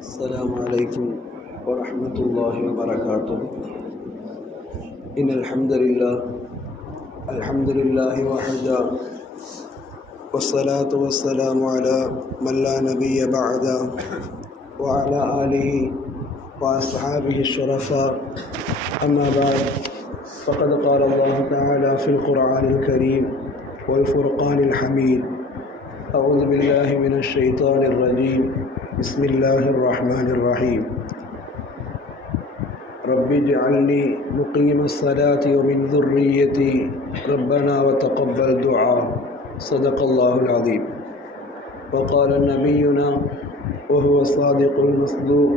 السلام عليكم ورحمة الله وبركاته. إن الحمد لله وحده، والصلاة والسلام على من لا نبي بعده، وعلى آله وأصحابه الشرفاء. أما بعد، فقد قال الله تعالى في القرآن الكريم والفرقان الحميد: أعوذ بالله من الشيطان الرجيم، بسم الله الرحمن الرحيم. رب اجعلني مقيم الصلاة ومن ذريتي ربنا وتقبل دعاء. صدق الله العظيم. وقال نبينا وهو الصادق المصدوق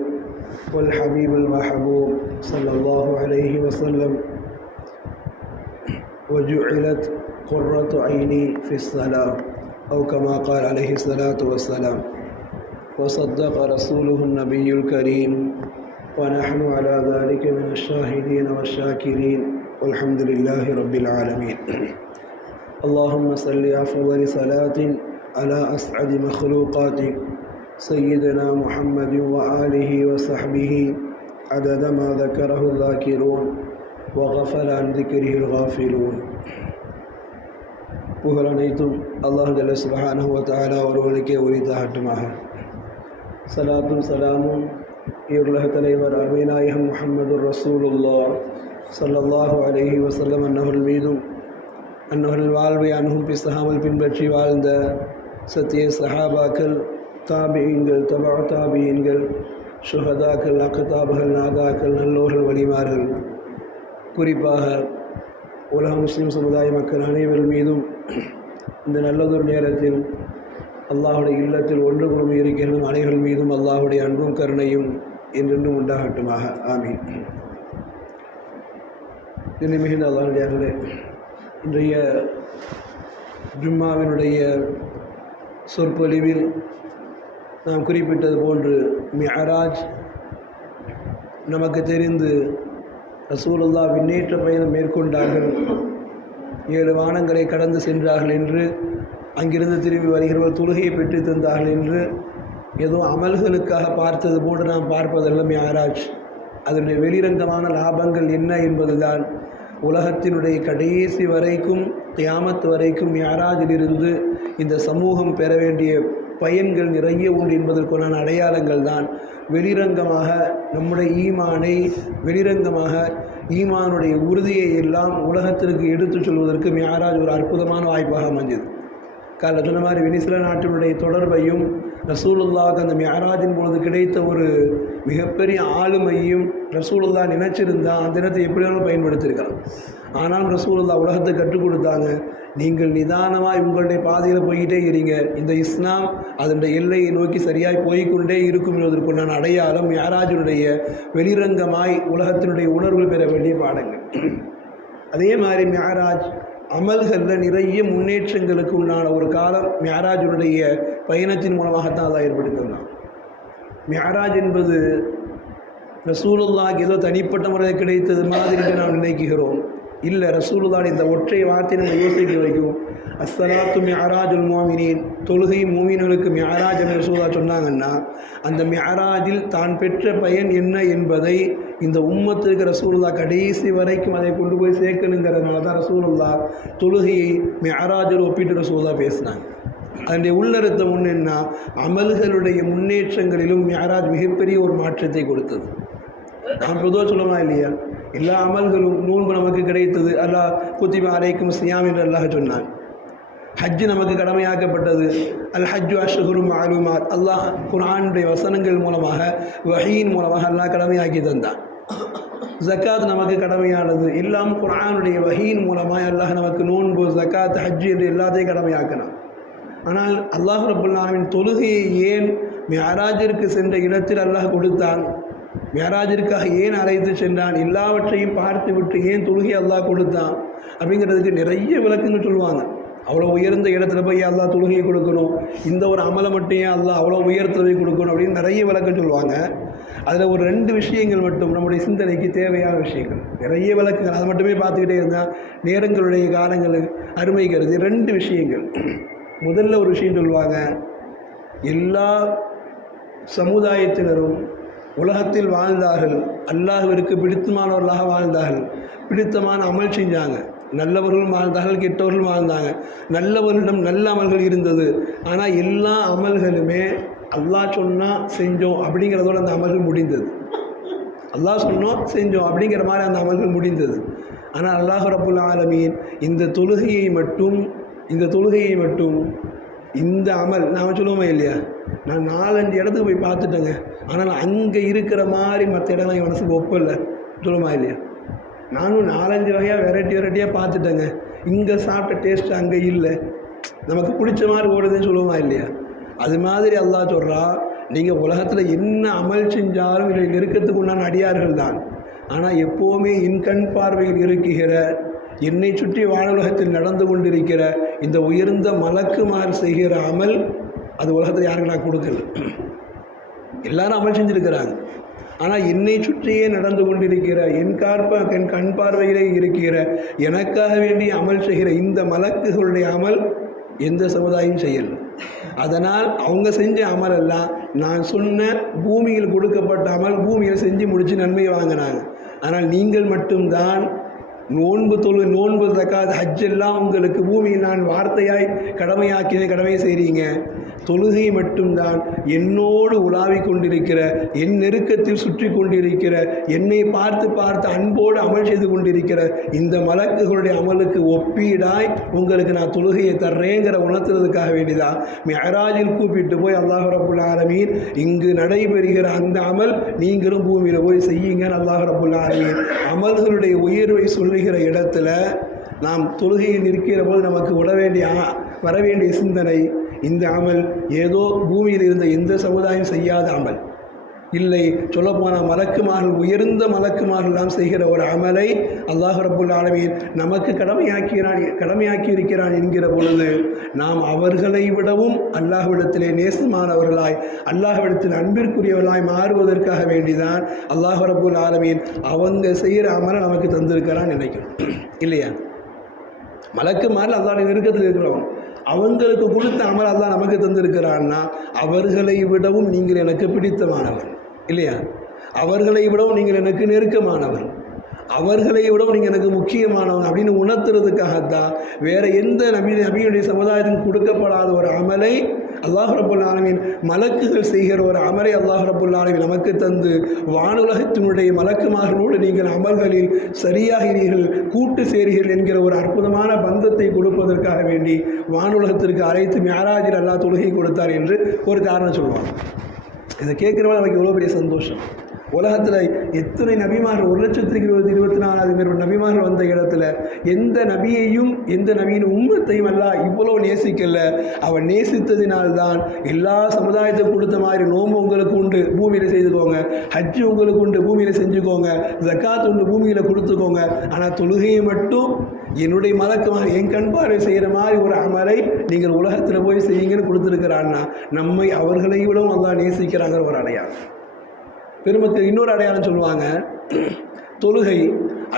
والحبيب المحبوب صلى الله عليه وسلم: وجعلت قرة عيني في الصلاة، أو كما قال عليه الصلاة والسلام. وصدق رسوله النبي الكريم، ونحن على ذلك من الشاهدين والشاكرين، والحمد لله رب العالمين. اللهم صل أفضل صلاة على أسعد مخلوقاتك سيدنا محمد وآله وصحبه عدد ما ذكره الذاكرون وغفل عن ذكره الغافلون. புகழ் அனைத்தும் அல்லாஹ் ஜல்ல சுப்ஹானஹு வ தஆலா ஒருவனுக்கே உரித்தாகட்டுமாக. சலாத்தும் சலாமும் உலக தலைவர் அருமைநாயகம் முஹம்மது ரசூலுல்லாஹ் ஸல்லல்லாஹு அலைஹி வஸல்லம் அன்னவர்கள் மீதும், அன்னவர்கள் வாழ்வை அணுகும் பிசகாமல் பின்பற்றி வாழ்ந்த சத்திய சஹாபாக்கள், தாபியீன்கள், தபா தாபியீன்கள், ஷுஹதாக்கள், அக்தாபுகள், நாதாக்கள், நல்லோர்கள், வலிமார்கள், குறிப்பாக உலக முஸ்லீம் சமுதாய மக்கள் அனைவர் மீதும் இந்த நல்லதொரு நேரத்தில் அல்லாஹுடைய இல்லத்தில் ஒன்று குழுமி இருக்கின்ற அனைவர்கள் மீதும் அல்லாஹுடைய அன்பும் கருணையும் என்றென்றும் உண்டாகட்டுமாக. ஆமீன். இனி மிகுந்த அல்லாஹுடைய இன்றைய ஜும்மாவினுடைய சொற்பொழிவில் நாம் குறிப்பிட்டது போன்று மிஅராஜ் நமக்கு தெரிந்து ரசூலுல்லாஹ் விண்ணேற்ற பயணம் மேற்கொண்டார்கள், 7 வானங்களை கடந்து சென்றார்கள் என்று, அங்கிருந்து திரும்பி வருகிறவர்கள் தொழுகையை பெற்று தந்தார்கள் என்று ஏதோ அமல்களுக்காக பார்த்தது போன்று நாம் பார்ப்பதல்ல மிஅராஜ். அதனுடைய வெளிரங்கமான லாபங்கள் என்ன என்பதுதான் உலகத்தினுடைய கடைசி வரைக்கும், கியாமத் வரைக்கும் மிஅராஜிலிருந்து இந்த சமூகம் பெற வேண்டிய பயன்கள் நிறைய உண்டு என்பதற்கான அடையாளங்கள் தான். வெளிரங்கமாக நம்முடைய ஈமானை, வெளிரங்கமாக ஈமானுடைய உறுதியை எல்லாம் உலகத்திற்கு எடுத்துச் சொல்வதற்கு மிஅராஜ் ஒரு அற்புதமான வாய்ப்பாக அமைஞ்சது. காலையில் சொன்ன மாதிரி வெனிசுலா நாட்டினுடைய தொடர்பையும் ரசூலுல்லாஹ் அந்த மிஅராஜின் பொழுது கிடைத்த ஒரு மிகப்பெரிய ஆளுமையும் ரசூலுல்லாஹ் நினைச்சிருந்தா அந்த தினத்தை எப்படியாலும் பயன்படுத்தியிருக்கலாம். ஆனாலும் ரசூலுல்லாஹ் உலகத்தை கற்றுக் கொடுத்தாங்க, நீங்கள் நிதானமாக உங்களுடைய பாதையில் போய்கிட்டே இருங்க, இந்த இஸ்லாம் அதனுடைய எல்லையை நோக்கி சரியாய் போய்கொண்டே இருக்கும் என்பதற்குண்டான அடையாளம் மிஅராஜினுடைய வெளிரங்கமாய் உலகத்தினுடைய உணர்வு பெற வேண்டிய பாடங்கள். அதே மாதிரி மிஅராஜ் அமல்களில் நிறைய முன்னேற்றங்களுக்கு உண்டான ஒரு காலம் மிஅராஜினுடைய பயணத்தின் மூலமாகத்தான் அதை ஏற்படுத்தினான். மிஅராஜ் என்பது ரசூலுல்லாஹ் ஏதோ தனிப்பட்ட முறையில் கிடைத்தது மாதிரி நாம் நினைக்கிறோம். இல்லை, ரசூலுல்லாஹ் இந்த ஒற்றை வார்த்தை நம்ம யோசிக்க வைக்கும். அஸ்ஸலாத்து மிஅராஜுல் முஃமினீன், தொழுகை மூமின்களுக்கு மிஅராஜ் என்று ரசூலுல்லாஹ் சொன்னாங்கன்னா, அந்த மிஅராஜில் தான் பெற்ற பயன் என்ன என்பதை இந்த உம்மத்திற்கு ரசூலுல்லாஹ் கடைசி வரைக்கும் அதை கொண்டு போய் சேர்க்கணுங்கிறதுனால தான் ரசூலுல்லாஹ் தொழுகையை மிஅராஜோடு ஒப்பிட்டு ரசூலுல்லாஹ் பேசினாங்க. அதனுடைய உள்ளர்த்தம் ஒன்று என்ன, அமல்களுடைய முன்னேற்றங்களிலும் மிஅராஜ் மிகப்பெரிய ஒரு மாற்றத்தை கொடுத்தது. நாம் பொதுவாக சொல்லலாம் இல்லையா, எல்லா அமல்களும், நோன்பு நமக்கு கிடைத்தது, அல்லாஹ் குத்திப அலைக்கும் சியாம் என்று அல்லாஹ் சொன்னான். ஹஜ்ஜு நமக்கு கடமையாக்கப்பட்டது, அல் ஹஜ்ஜு அஷ்ஹுரும் மஅலூமாத், அல்லாஹ் குர்ஆனுடைய வசனங்கள் மூலமாக, வஹீயின் மூலமாக அல்லாஹ் கடமையாக்கி தந்தான். ஜக்காத் நமக்கு கடமையானது, எல்லாம் குர்ஆனுடைய வஹீயின் மூலமாக அல்லாஹ் நமக்கு நோன்பு, ஜக்காத், ஹஜ்ஜு என்று எல்லாத்தையும் கடமையாக்கினான். ஆனால் அல்லாஹ் ரப்பல் ஆலமீன் தொழுகையை ஏன் மிஅராஜிற்கு சென்ற இடத்தில் அல்லாஹ் கொடுத்தான், மிஅராஜிற்காக ஏன் அழைத்து சென்றான், எல்லாவற்றையும் பார்த்து விட்டு ஏன் தொழுகை அல்லாஹ் கொடுத்தான் அப்படிங்கிறதுக்கு நிறைய விளக்கங்கள் சொல்லுவாங்க. அவ்வளோ உயர்ந்த இடத்துல போய் அல்லாஹ் தொழுகையை கொடுக்கணும், இந்த ஒரு அமலை மட்டும் ஏன் அல்லாஹ் அவ்வளோ உயரத்தில் போய் கொடுக்கணும் அப்படின்னு நிறைய விளக்கம் சொல்லுவாங்க. அதில் ஒரு 2 விஷயங்கள் மட்டும் நம்முடைய சிந்தனைக்கு தேவையான விஷயங்கள், நிறைய விளக்கங்கள், அதை மட்டுமே பார்த்துக்கிட்டே இருந்தால் நேரங்களுடைய காலங்கள் அருமை கருதி 2 விஷயங்கள். முதல்ல ஒரு விஷயம் சொல்லுவாங்க, எல்லா சமுதாயத்தினரும் உலகத்தில் வாழ்ந்தார்கள், அல்லாஹ்விற்கு பிடித்தமானவர்களாக வாழ்ந்தார்கள், பிடித்தமான அமல் செஞ்சாங்க. நல்லவர்களும் வாழ்ந்தார்கள், கெட்டவர்களும் வாழ்ந்தாங்க. நல்லவர்களிடம் நல்ல அமல்கள் இருந்தது. ஆனால் எல்லா அமல்களுமே அல்லாஹ் சொன்னால் செஞ்சோம் அப்படிங்கிறதோட அந்த அமல்கள் முடிந்தது. அல்லாஹ் சொன்னோம் செஞ்சோம் அப்படிங்கிற மாதிரி அந்த அமல்கள் முடிந்தது. ஆனால் அல்லாஹ் ரப்புல் ஆலமீன் இந்த தொழுகையை மட்டும் இந்த அமல் நாம் சொல்லுவோமே இல்லையா, நான் 4-5 இடத்துக்கு போய் பார்த்துட்டேங்க, ஆனால் அங்கே இருக்கிற மாதிரி மற்ற இடம்லாம் என் மனசுக்கு ஒப்பல்லை சொல்லுமா இல்லையா. நானும் 4-5 வகையாக வெரைட்டியாக பார்த்துட்டேங்க, இங்கே சாப்பிட்ட டேஸ்ட்டு அங்கே இல்லை, நமக்கு பிடிச்ச மாதிரி ஓடுதுன்னு சொல்லுவோமா இல்லையா. அது மாதிரி அல்லாஹ் சொல்கிறா, நீங்கள் உலகத்தில் என்ன அமல் செஞ்சாலும் இதை நெருக்கத்துக்கு உண்டான அடியார்கள் தான். ஆனால் எப்போவுமே கண் பார்வையில் இருக்குகிற, என்னை சுற்றி வானுலகத்தில் நடந்து கொண்டிருக்கிற இந்த உயர்ந்த மலக்குமார் செய்கிற அமல் அது உலகத்தில் யாருக்கு நான் கொடுக்கல. எல்லாரும் அமல் செஞ்சுருக்கிறாங்க. ஆனால் என்னை சுற்றியே நடந்து கொண்டிருக்கிற என் கண் பார்வையிலே இருக்கிற எனக்காக வேண்டி அமல் செய்கிற இந்த மலக்குகளுடைய அமல் எந்த சமுதாயம் செய்யலை. அதனால் அவங்க செஞ்ச அமலெல்லாம் நான் சொன்ன பூமியில் கொடுக்கப்பட்ட அமல், பூமியில் செஞ்சு முடித்து நன்மையை வாங்கினாங்க. ஆனால் நீங்கள் மட்டும்தான் நோன்பு தக்காத் ஹஜ் எல்லாம் உங்களுக்கு பூமியில் நான் வார்த்தையாய் கடமை செய்கிறீங்க. தொழுகை மட்டும்தான் என்னோடு உலாவி கொண்டிருக்கிற, என் நெருக்கத்தில் சுற்றி கொண்டிருக்கிற, என்னை பார்த்து அன்போடு அமல் செய்து கொண்டிருக்கிற இந்த மலக்குகளுடைய அமலுக்கு ஒப்பீடாய் உங்களுக்கு நான் தொழுகையை தர்றேங்கிற உணர்த்துறதுக்காக வேண்டிதான் மிஅராஜில் கூப்பிட்டு போய் அல்லாஹ் ரப்புல் ஆலமீன் இங்கு நடைபெறுகிற அந்த அமல் நீங்களும் பூமியில் போய் செய்யுங்கன்னு அல்லாஹ் ரப்புல் ஆலமீன் அமல்களுடைய உயர்வை சொல்லுகிற இடத்துல நாம் தொழுகையில் இருக்கிற போது நமக்கு வர வேண்டிய சிந்தனை, இந்த அமல் ஏதோ பூமியில் இருந்த எந்த சமுதாயம் செய்யாத அமல் இல்லை, சொல்லப்போனால் மலக்குமார்கள், உயர்ந்த மலக்குமார்கள்லாம் செய்கிற ஒரு அமலை அல்லாஹ் ரப்புல் ஆலமீன் நமக்கு கடமையாக்கி இருக்கிறான் என்கிற பொழுது நாம் அவர்களை விடவும் அல்லாஹ்விடத்திலே நேசமானவர்களாய், அல்லாஹ்விடத்தில் அன்பிற்குரியவர்களாய் மாறுவதற்காக வேண்டிதான் அல்லாஹ் ரப்புல் ஆலமீன் அவங்க செய்கிற அமலை நமக்கு தந்திருக்கிறான்னு நினைக்கிறோம் இல்லையா. மலக்குமார்கள் அல்லாஹ்வுடைய நெருக்கத்தில் இருக்கிறவங்க, அவங்களுக்கு கொடுத்த அமல் அல்லாஹ் நமக்கு தந்திருக்கிறான்னா அவர்களை விடவும் நீங்கள் எனக்கு பிடித்தமானவர் இல்லையா, அவர்களை விடவும் நீங்கள் எனக்கு நெருக்கமானவர், அவர்களை விடவும் நீங்கள் எனக்கு முக்கியமானவன் அப்படின்னு உணர்த்துறதுக்காகத்தான் வேறு எந்த நபியுடைய சமுதாயத்துக்கு கொடுக்கப்படாத ஒரு அமலை அல்லாஹ் ரப்புல் ஆலமீன் மலக்குகள் செய்கிற ஒரு அமலை அல்லாஹ் ரப்புல் ஆலமீன் நமக்கு தந்து வானுலகத்தினுடைய மலக்குமார்களோடு நீங்கள் அமல்களில் சரியாகிறீர்கள், கூட்டு சேர்கிறீர்கள் என்கிற ஒரு அற்புதமான பந்தத்தை கொடுப்பதற்காக வேண்டி வானுலகத்திற்கு அழைத்து மிஅராஜில் அல்லாஹ் தொழுகை கொடுத்தார் என்று ஒரு காரணம் சொல்லுவாங்க. இதை கேட்குறவங்க நமக்கு எவ்வளோ பெரிய சந்தோஷம். உலகத்தில் எத்தனை நபிமார்கள், 1,24,000 பேர் நபிமார்கள் வந்த இடத்துல எந்த நபியின் உம்மத்தையும் அல்லாஹ் இவ்வளோ நேசிக்கல. அவன் நேசித்ததினால்தான் எல்லா சமுதாயத்துக்கும் கொடுத்த மாதிரி நோம்பு உங்களுக்கு உண்டு, பூமியில் செய்துக்கோங்க, ஹஜ்ஜு உங்களுக்கு உண்டு, பூமியில் செஞ்சுக்கோங்க, ஜக்காத் உண்டு, பூமியில் கொடுத்துக்கோங்க. ஆனால் தொழுகையை மட்டும் என்னுடைய மலக்குமாக என் கண்பார்வை செய்கிற மாதிரி ஒரு அமலை நீங்கள் உலகத்தில் போய் செய்யுங்கன்னு கொடுத்துருக்கிறான்னா நம்மை அவர்களை விடவும் அல்லாஹ் நேசிக்கிறாங்கிற ஒரு அடையாளம். பெருமக்கள் இன்னொரு அடையாளம் சொல்லுவாங்க, தொழுகை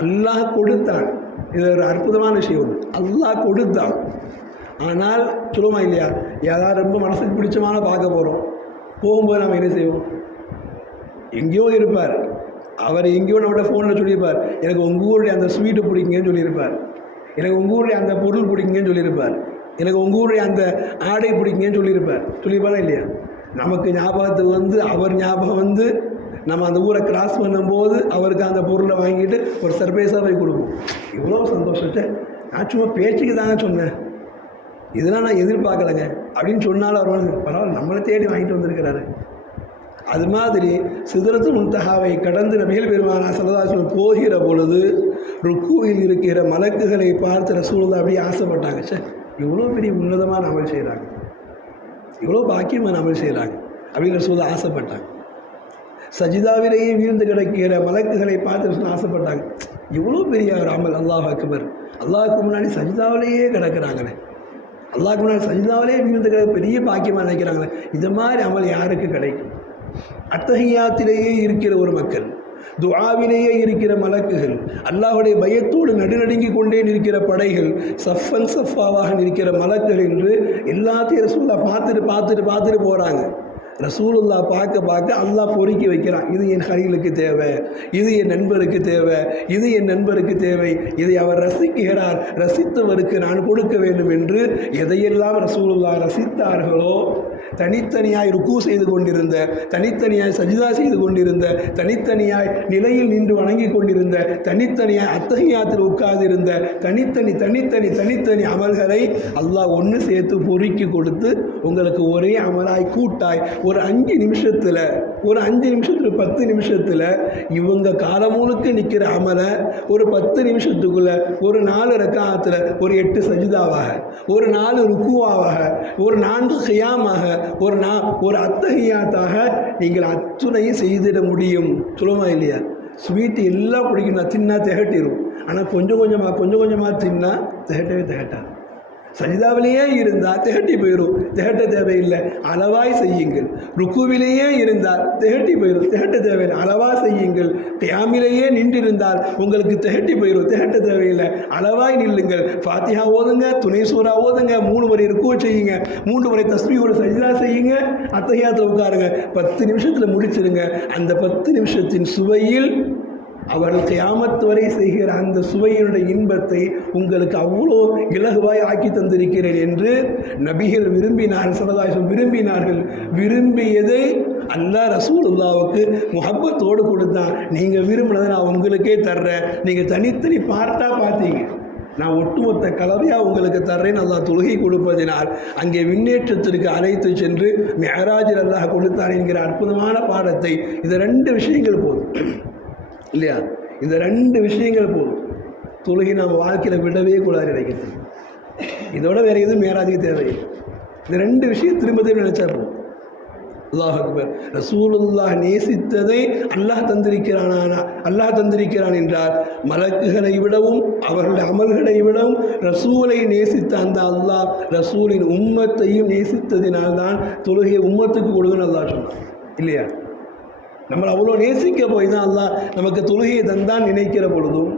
அல்லாஹ் கொடுத்தான். இது ஒரு அற்புதமான விஷயம் ஒன்று, அல்லாஹ் கொடுத்தான். ஆனால் சொல்லுமா இல்லையா, ஏதாவது ரொம்ப மனசுக்கு பிடிச்சமான பார்க்க போகிறோம், போகும்போது நம்ம என்ன செய்வோம், எங்கேயோ இருப்பார் அவர், எங்கேயோ நம்மகிட்ட ஃபோனில் சொல்லியிருப்பார், எனக்கு உங்கள் ஊருடைய அந்த ஸ்வீட்டு பிடிக்குங்கன்னு சொல்லியிருப்பார், எனக்கு உங்கள் ஊருடைய அந்த பொருள் பிடிக்குங்கன்னு சொல்லியிருப்பார், எனக்கு உங்கள் ஊருடைய அந்த ஆடை பிடிக்குங்கன்னு சொல்லியிருப்பாரா இல்லையா. நமக்கு ஞாபகத்துக்கு அவர் ஞாபகம் நம்ம அந்த ஊரை கிராஸ் பண்ணும்போது அவருக்கு அந்த பொருளை வாங்கிட்டு ஒரு சர்ப்ரைஸாக போய் கொடுப்போம். இவ்வளோ சந்தோஷத்தை நான் சும்மா பேச்சுக்கு தாங்க சொன்னேன், இதெல்லாம் நான் எதிர்பார்க்கலைங்க அப்படின்னு சொன்னாலும் அவர் பரவாயில்ல நம்மளை தேடி வாங்கிட்டு வந்திருக்கிறாரு. அது மாதிரி சிதறத்துல் முன்தஹாவை கடந்து நபிகள் பெருமானா ஸல்லல்லாஹு அலைஹி வஸல்லம் போகிற பொழுது ருக்கூவில் இருக்கிற மலக்குகளை பார்த்து ரசூலுல்லாஹ் அப்படியே ஆசைப்பட்டாங்க, இவ்வளோ பெரிய உன்னதமான அமல் செய்கிறாங்க, இவ்வளோ பாக்கியமான அமல் செய்கிறாங்க அப்படின்னு ரசூலுல்லாஹ் ஆசைப்பட்டாங்க. சஜிதாவிலேயே வீழ்ந்து கிடக்கிற மலக்குகளை பார்த்து ஆசைப்பட்டாங்க, இவ்வளோ பெரிய ஒரு அமல், அல்லாஹ் அக்பர், அல்லாஹுக்கு முன்னாடி சஜிதாவிலேயே கிடக்கிறாங்களே, அல்லாஹுக்கு முன்னாடி சஜிதாவிலேயே வீழ்ந்து கிடக்க பெரிய பாக்கியமாக நினைக்கிறாங்களே, இது மாதிரி அமல் யாருக்கு கிடைக்கும். அத்தஹியாத்திலேயே இருக்கிற ஒரு மக்கள், துஆவிலேயே இருக்கிற மலக்குகள், அல்லாஹுடைய பயத்தோடு நடுநடுங்கி கொண்டே நிற்கிற படைகள், சஃபன் சஃபாவாக நிற்கிற மலக்குகள் என்று எல்லாத்தையும் ரசூலுல்லாஹ் பார்த்துட்டு போகிறாங்க. ரசூலுல்லாஹ் பார்க்க பார்க்க அல்லாஹ் பொறுக்கி வைக்கிறான். இது என் ஹலீலுக்கு தேவை, இது என் நண்பருக்கு தேவை, இது என் நண்பருக்கு தேவை, இதை அவர் ரசிக்கிறார், ரசித்தவருக்கு நான் கொடுக்க வேண்டும் என்று எதையெல்லாம் ரசூலுல்லாஹ் ரசித்தார்களோ, தனித்தனியாய் ருக்கு செய்து கொண்டிருந்த, தனித்தனியாய் சஜிதா செய்து கொண்டிருந்த, தனித்தனியாய் நிலையில் நின்று வணங்கி கொண்டிருந்த, தனித்தனியாய் அத்தஹியாத்தில் உட்கார்ந்திருந்த தனித்தனி தனித்தனி தனித்தனி அமல்களை அல்லாஹ் ஒன்று சேர்த்து பொறுக்கி கொடுத்து உங்களுக்கு ஒரே அமலாய் கூட்டாய் ஒரு 5 நிமிஷத்தில் 10 நிமிஷத்தில் இவங்க காலம் முழுக்க நிற்கிற அமலை ஒரு 10 நிமிஷத்துக்குள்ள ஒரு 4 ரக்காத்தில் ஒரு 8 சஜிதாவாக, ஒரு 4 ருக்குவாக, ஒரு 4 கியாமாக, ஒரு அத்தஹியாத்தாக நீங்கள் அத்துணையும் செய்திட முடியும். சொல்லுமா இல்லையா? ஸ்வீட்டு எல்லாம் பிடிக்கணும், தின்னா திகட்டிடும். ஆனால் கொஞ்சம் கொஞ்சமாக தின்னா திகட்டா. சஜிதாவிலேயே இருந்தால் திகட்டி போயிடும், திகட்ட தேவையில்லை, அளவாய் செய்யுங்கள். ருக்குவிலேயே இருந்தால் திகட்டி போயிடும், திகட்ட தேவையில்லை, அளவாக செய்யுங்கள். கியாமிலேயே நின்றிருந்தால் உங்களுக்கு திகட்டி போயிடும், திகட்ட தேவையில்லை, அளவாய் நில்லுங்கள். ஃபாத்திஹா ஓதுங்க, துணை சூரா ஓதுங்க, 3 முறை ருக்கு செய்யுங்க, 3 முறை தஸ்பீஹோட சஜிதா செய்யுங்க, அத்தஹியாத்தில் உட்காருங்க. 10 நிமிஷத்தில் முடிச்சிருங்க. அந்த 10 நிமிஷத்தின் சுவையில் அவர்கள் கியாமத் வரை செய்கிற அந்த சுவையினுடைய இன்பத்தை உங்களுக்கு அவ்வளோ இலகுவாய் ஆக்கி தந்திருக்கிறேன் என்று நபிகள் விரும்பினார்கள், ஸல்லல்லாஹு அலைஹி வஸல்லம் விரும்பினார்கள். விரும்பியதை அல்லாஹ் ரசூலுல்லாஹ்வுக்கு முஹப்பத்தோடு கொடுத்தான். நீங்கள் விரும்பினதை நான் உங்களுக்கே தர்றேன், நீங்கள் தனித்தனி பார்ட்டாக பார்த்தீங்க, நான் ஒட்டுமொத்த கலவையாக உங்களுக்கு தர்றேன்னு அல்லாஹ் தொழுகை கொடுப்பதினால் அங்கே விண்ணேற்றத்திற்கு அழைத்து சென்று மிஅராஜில் அல்லாஹ் கொடுத்தான் என்கிற அற்புதமான பாடத்தை, இந்த 2 விஷயங்கள் போதும் இல்லையா? இந்த 2 விஷயங்கள் போதும். தொழுகை நாம் வாழ்க்கையில் விடவே கூடாது நினைக்கிறது. இதோட வேறு எதுவும் மேராஜுக்கு தேவையில்லை. இந்த 2 விஷயம் திரும்ப நினைச்சா போதும். அல்லாஹ் அக்பர். ரசூலுல்லாஹ் நேசித்ததை அல்லாஹ் தந்திருக்கிறான் என்றால் மலக்குகளை விடவும் அவர்களுடைய அமல்களை விடவும் ரசூலை நேசித்த அந்த அல்லாஹ் ரசூலின் உம்மத்தையும் நேசித்ததினால்தான் தொழுகையை உம்மத்துக்கு கொடுங்கன்னு அல்லாஹ் சொன்னான் இல்லையா? நம்மளை அவ்வளோ நேசிக்க போய் தான் அல்லாஹ் நமக்கு தொழுகையை தந்தான் நினைக்கிற பொழுதும்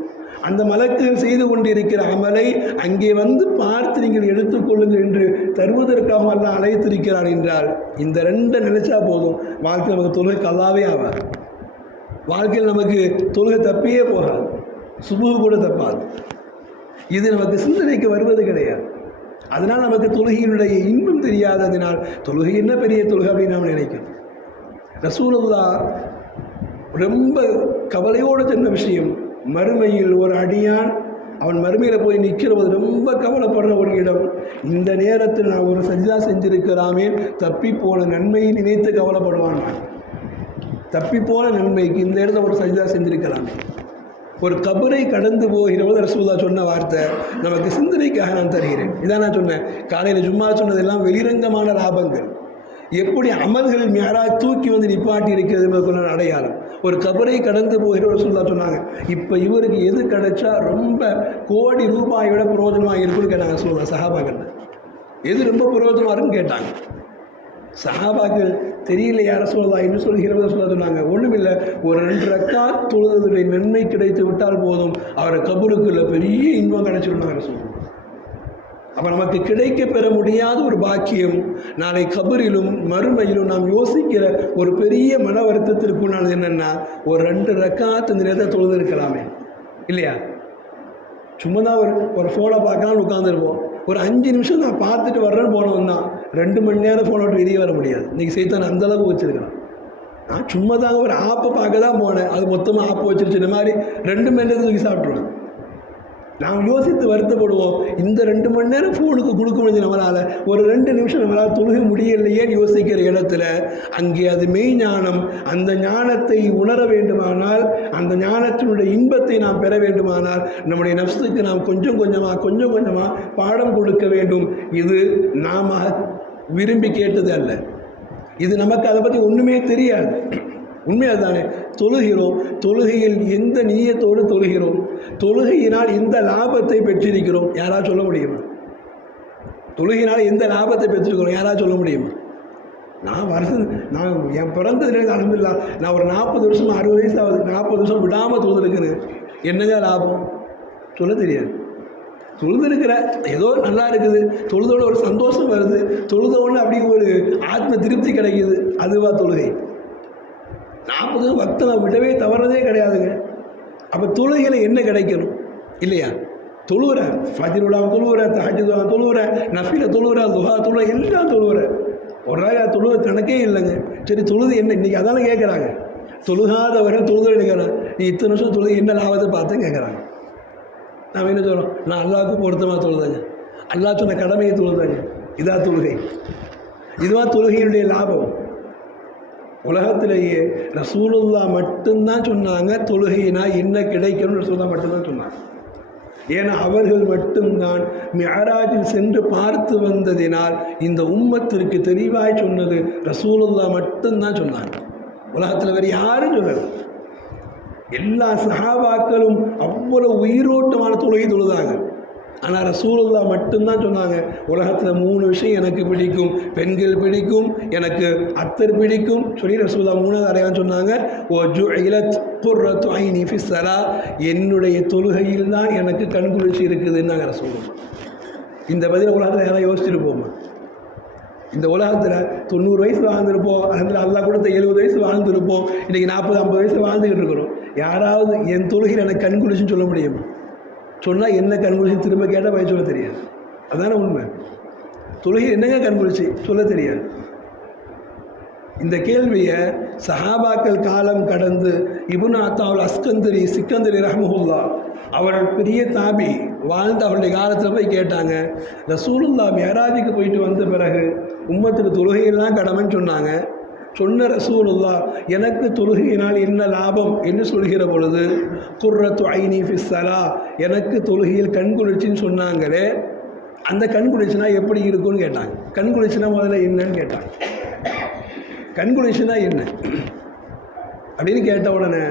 அந்த மலக்குகள் செய்து கொண்டிருக்கிற அமலை அங்கே வந்து பார்த்து நீங்கள் எடுத்துக்கொள்ளுங்கள் என்று தருவதற்காக அல்லாஹ் அழைத்திருக்கிறான் என்றால் இந்த 2 நினைச்சா போதும். வாழ்க்கையில் நமக்கு தொழுகை கல்லாவே ஆகாது, வாழ்க்கையில் நமக்கு தொழுகை தப்பியே போகாது, சுபுஹ் கூட தப்பாது. இது நமக்கு சிந்தனைக்கு வருவது கிடையாது. அதனால் நமக்கு தொழுகையினுடைய இன்பம் தெரியாததினால் தொழுகை என்ன பெரிய தொழுகை அப்படின்னு நாம் நினைக்கிறோம். ரசூலுல்லாஹ் ரொம்ப கவலையோடு சொன்ன விஷயம், மறுமையில் ஒரு அடியான் அவன் மறுமையில் போய் நிற்கிற போது ரொம்ப கவலைப்படுற ஒரு இடம். இந்த நேரத்தில் நான் ஒரு சஜிதா செஞ்சிருக்கிறாமே, தப்பி போன நன்மையை நினைத்து கவலைப்படுவான். தப்பி போன நன்மைக்கு இந்த இடத்துல ஒரு சஜிதா செஞ்சிருக்கிறான். ஒரு கபரை கடந்து போகிற போது ரசூலுல்லாஹ் சொன்ன வார்த்தை நமக்கு சிந்தனைக்காக நான் தருகிறேன். இதான் நான் சொன்னேன், காலையில் ஜும்மா சொன்னதெல்லாம் வெளிரங்கமான லாபங்கள். எப்படி அமல்கள் மிஅராஜ் தூக்கி வந்து நிப்பாட்டி இருக்கிறது என்பதற்குள்ள அடையாளம். ஒரு கபரை கடந்து போகிற ரசூலுல்லாஹ் சொன்னாங்க, இப்போ இவருக்கு எது கிடைச்சா ரொம்ப கோடி ரூபாயை விட பிரயோஜனமாக இருக்குன்னு கேட்டாங்க. சொல்லுவாங்க சஹாபாக்கள், எது ரொம்ப பிரயோஜனமாக இருக்குன்னு கேட்டாங்க. சஹாபாக்கள் தெரியல யார சொல்லலாம் என்று சொல்கிறத சொல்ல சொன்னாங்க. ஒன்றுமில்லை, ஒரு 2 ரக்காத் தொழுதலுடைய நன்மை கிடைத்து விட்டால் போதும், அவரை கபருக்குள்ள பெரிய இன்பம் கிடைச்சிருந்தாங்க சொல்லுவாங்க. அப்போ நமக்கு கிடைக்க பெற முடியாத ஒரு பாக்கியம் நாளை கபரிலும் மறுமையிலும் நாம் யோசிக்கிற ஒரு பெரிய மன வருத்தத்திற்குண்டானது என்னென்னா, ஒரு 2 ரக்காத் இந்த நேரத்தை தொழுது இருக்கலாமே இல்லையா? சும்மா தான் ஒரு ஃபோனை பார்க்கலான்னு உட்காந்துருப்போம். ஒரு 5 நிமிஷம் நான் பார்த்துட்டு வர்றேன்னு போனவன் தான் 2 மணி நேரம் ஃபோனை விட்டு வெளியே வர முடியாது. இன்றைக்கி சைத்தான் அந்தளவுக்கு வச்சுருக்கலாம். நான் சும்மா தாங்க ஒரு ஆப்பை பார்க்க தான் போனேன், அது மொத்தமாக ஆப்பு வச்சிருச்சு. இந்த மாதிரி 2 மணி நேரத்துக்கு தூக்கி சாப்பிட்ருவேன். நாம் யோசித்து வருத்தப்படுவோம், இந்த 2 மணி நேரம் ஃபோனுக்கு கொடுக்க முடிஞ்சு நம்மளால் ஒரு 2 நிமிஷம் நம்மளால் தொழுக முடியலையேன்னு யோசிக்கிற இடத்துல அங்கே அது மெய் ஞானம். அந்த ஞானத்தை உணர வேண்டுமானால், அந்த ஞானத்தினுடைய இன்பத்தை நாம் பெற வேண்டுமானால் நம்முடைய நஃப்ஸுக்கு நாம் கொஞ்சம் கொஞ்சமாக பாடம் கொடுக்க வேண்டும். இது நாம் விரும்பி கேட்டது அல்ல, இது நமக்கு அதை பற்றி ஒன்றுமே தெரியாது. உண்மையாக தானே தொழுகிறோம், தொழுகையில் எந்த நீயத்தோடு தொழுகிறோம், தொழுகையினால் எந்த லாபத்தை பெற்றிருக்கிறோம் யாராவது சொல்ல முடியுமா? தொழுகையினால் எந்த லாபத்தை பெற்றிருக்கிறோம் யாராவது சொல்ல முடியுமா? நான் என் பிறந்ததுலேருந்து அல்ஹம்துலில்லாஹ் நான் ஒரு 40 வருஷம் 60 வயசு ஆகுது, 40 வருஷம் விடாமல் தொழுதுருக்குறேன். என்னங்க லாபம் சொல்ல தெரியாது. தொழுதுருக்கிற ஏதோ நல்லா இருக்குது, தொழுதோட ஒரு சந்தோஷம் வருது, தொழுதோன்னு அப்படி ஒரு ஆத்ம திருப்தி கிடைக்கிது, அதுவா தொழுகை? 40 வக்து நான் விடவே தவறதே கிடையாதுங்க. அப்போ தொழுகையில் என்ன கிடைக்கணும் இல்லையா? தொழுகிற ஃபஜ்ருலாம் தொழுகிற, தஹஜ்ஜுலாம் தொழுகிற, நஃபில தொழுகிற, துஹா தொழுகிற, எல்லாம் தொழுகிற. ஒரு நாள் தொழுகிற கணக்கே இல்லைங்க. சரி தொழுது என்ன இன்றைக்கி அதான கேட்குறாங்க. தொழுகாதவர்கள் தொழுது கேட்குறாங்க. நீ இத்தனை வருஷம் தொழுது என்ன லாபத்தை பார்த்து கேட்குறாங்க. நாம் என்ன சொல்கிறோம்? நான் அல்லாவுக்கு பொருத்தமாக தொழுதாங்க, அல்லா சொன்ன கடமையை தொழுதாங்க. இதான் தொழுகை. இதுதான் தொழுகையினுடைய லாபம். உலகத்திலேயே ரசூலுல்லா மட்டும்தான் சொன்னாங்க தொழுகையினா என்ன கிடைக்கணும்னு ரசூலுல்லா மட்டும்தான் சொன்னாங்க. ஏன்னா அவர்கள் மட்டும்தான் மிஅராஜில் சென்று பார்த்து வந்ததினால் இந்த உம்மத்திற்கு தெளிவாய் சொன்னது ரசூலுல்லா மட்டும்தான் சொன்னாங்க. உலகத்தில் வேறு யாரும் சொல்லலை. எல்லா சஹாபாக்களும் அவ்வளோ உயிரோட்டமான தொழுகை தொழுதாங்க. ஆனால் ரசூலுல்லா மட்டும்தான் சொன்னாங்க உலகத்தில் 3 விஷயம் எனக்கு பிடிக்கும், பெண்கள் பிடிக்கும், எனக்கு அத்தர் பிடிக்கும் சொல்லி ரசூலுல்லா 3வது அடையாளம் சொன்னாங்க. ஓ ஜுஇலத் குர்ரத்து ஐனி ஃபி ஸலா, என்னுடைய தொழுகையில் தான் எனக்கு கண்குளிர்ச்சி இருக்குதுன்னாங்க ரசூலுல்லா. இந்த பதில் உலகத்தில் யாராவது யோசிச்சுட்டு போமா? இந்த உலகத்தில் 90 வயசு வாழ்ந்துருப்போம், அதில் அல்லா கொடுத்த 70 வயசு வாழ்ந்துருப்போம், இன்றைக்கி 40-50 வயசு வாழ்ந்துக்கிட்டு இருக்கிறோம். யாராவது என் தொழுகையில் எனக்கு கண்குளிர்ச்சின்னு சொல்ல முடியுமா? சொன்னால் என்ன கண்குளிர்ச்சி திரும்ப கேட்டால் பய சொல்ல தெரியாது. அதான உண்மை. தொழுகை என்னங்க கண்குளிர்ச்சி சொல்ல தெரியாது. இந்த கேள்வியை சஹாபாக்கள் காலம் கடந்து இப்னு அத்தாவுல் அஸ்கந்தரி சிக்கந்தரி ரஹ்மஹுல்லா அவர்கள் பெரிய தாபி வாழ்ந்து அவருடைய காலத்தில் போய் கேட்டாங்க. ரசூலுல்லா மிஅராஜுக்கு போயிட்டு வந்த பிறகு உம்மத்துக்கு தொழுகையெல்லாம் கடமைன்னு சொன்னாங்க. சொன்ன ரசூலுல்லா எனக்கு தொழுகையினால் என்ன லாபம் என்று சொல்கிற பொழுது குர்ரத்து ஐனி ஃபி ஸலா, எனக்கு தொழுகையில் கண்குளிர்ச்சின்னு சொன்னாங்களே, அந்த கண்குளிர்ச்சினா எப்படி இருக்கும்னு கேட்டாங்க. கண்குளிர்ச்சினா முதல்ல என்னன்னு கேட்டாங்க. கண்குளிர்ச்சினா என்ன அப்படின்னு கேட்ட உடனே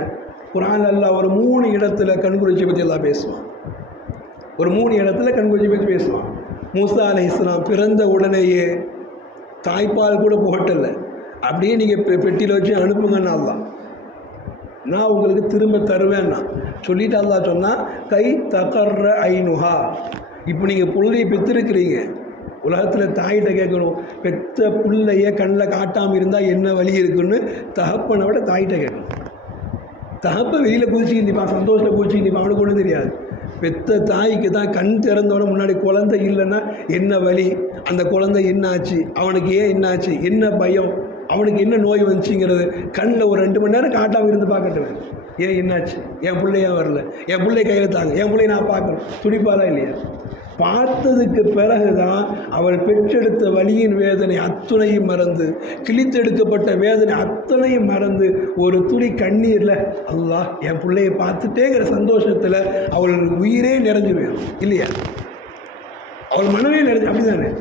குர்ஆன் அல்லாஹ் ஒரு 3 இடத்துல கண்குளிர்ச்சி பற்றி எல்லாம் பேசுவான். ஒரு 3 இடத்துல கண்குளிர்ச்சி பற்றி பேசுவான். மூசா அலைஹிஸ்ஸலாம் பிறந்த உடனேயே தாய்ப்பால் கூட புகட்டலை, அப்படியே நீங்கள் பெட்டியில் வச்சு அனுப்புங்கன்னு அல்லாஹ், நான் உங்களுக்கு திரும்ப தருவேன்னா சொல்லிட்டு அல்லாஹ் சொன்னால் கை தகர்ற ஐனுஹா. இப்போ நீங்கள் புள்ளையை பெற்றிருக்கிறீங்க, உலகத்தில் தாயிட்ட கேட்கணும், பெற்ற புள்ளைய கண்ணில் காட்டாமல் இருந்தால் என்ன வழி இருக்குன்னு தகப்பனை விட தாயிட்ட கேட்கணும். தகப்ப வெளியில் குதிச்சுக்கிட்டு நிற்பான், சந்தோஷத்தில் குதிச்சுக்கிட்டு நிற்பான், அவனுக்கு ஒன்றும் தெரியாது. பெற்ற தாய்க்கு தான் கண் திறந்தோட முன்னாடி குழந்தை இல்லைன்னா என்ன வழி, அந்த குழந்தை என்ன ஆச்சு, அவனுக்கு ஏன் என்ன ஆச்சு, என்ன பயம், அவனுக்கு என்ன நோய் வந்துச்சுங்கிறது கண்ணில் ஒரு 2 மணி நேரம் காட்டாமல் இருந்து பார்க்கட்டுவேன். ஏன் என்னாச்சு, என் பிள்ளையா வரல, என் பிள்ளை கையில் தாங்க, என் பிள்ளைய நான் பார்க்கணும், துடிப்பாலா இல்லையா? பார்த்ததுக்கு பிறகு தான் அவள் பெற்றெடுத்த வலியின் வேதனை அத்துணையும் மறந்து, கிழித்தெடுக்கப்பட்ட வேதனை அத்தனையும் மறந்து, ஒரு துளி கண்ணீரில் அல்லாஹ் என் பிள்ளையை பார்த்துட்டேங்கிற சந்தோஷத்தில் அவள் உயிரே நிறைஞ்சு போயிடும் இல்லையா? அவள் மனமே நிறைஞ்சு. அப்படி தானே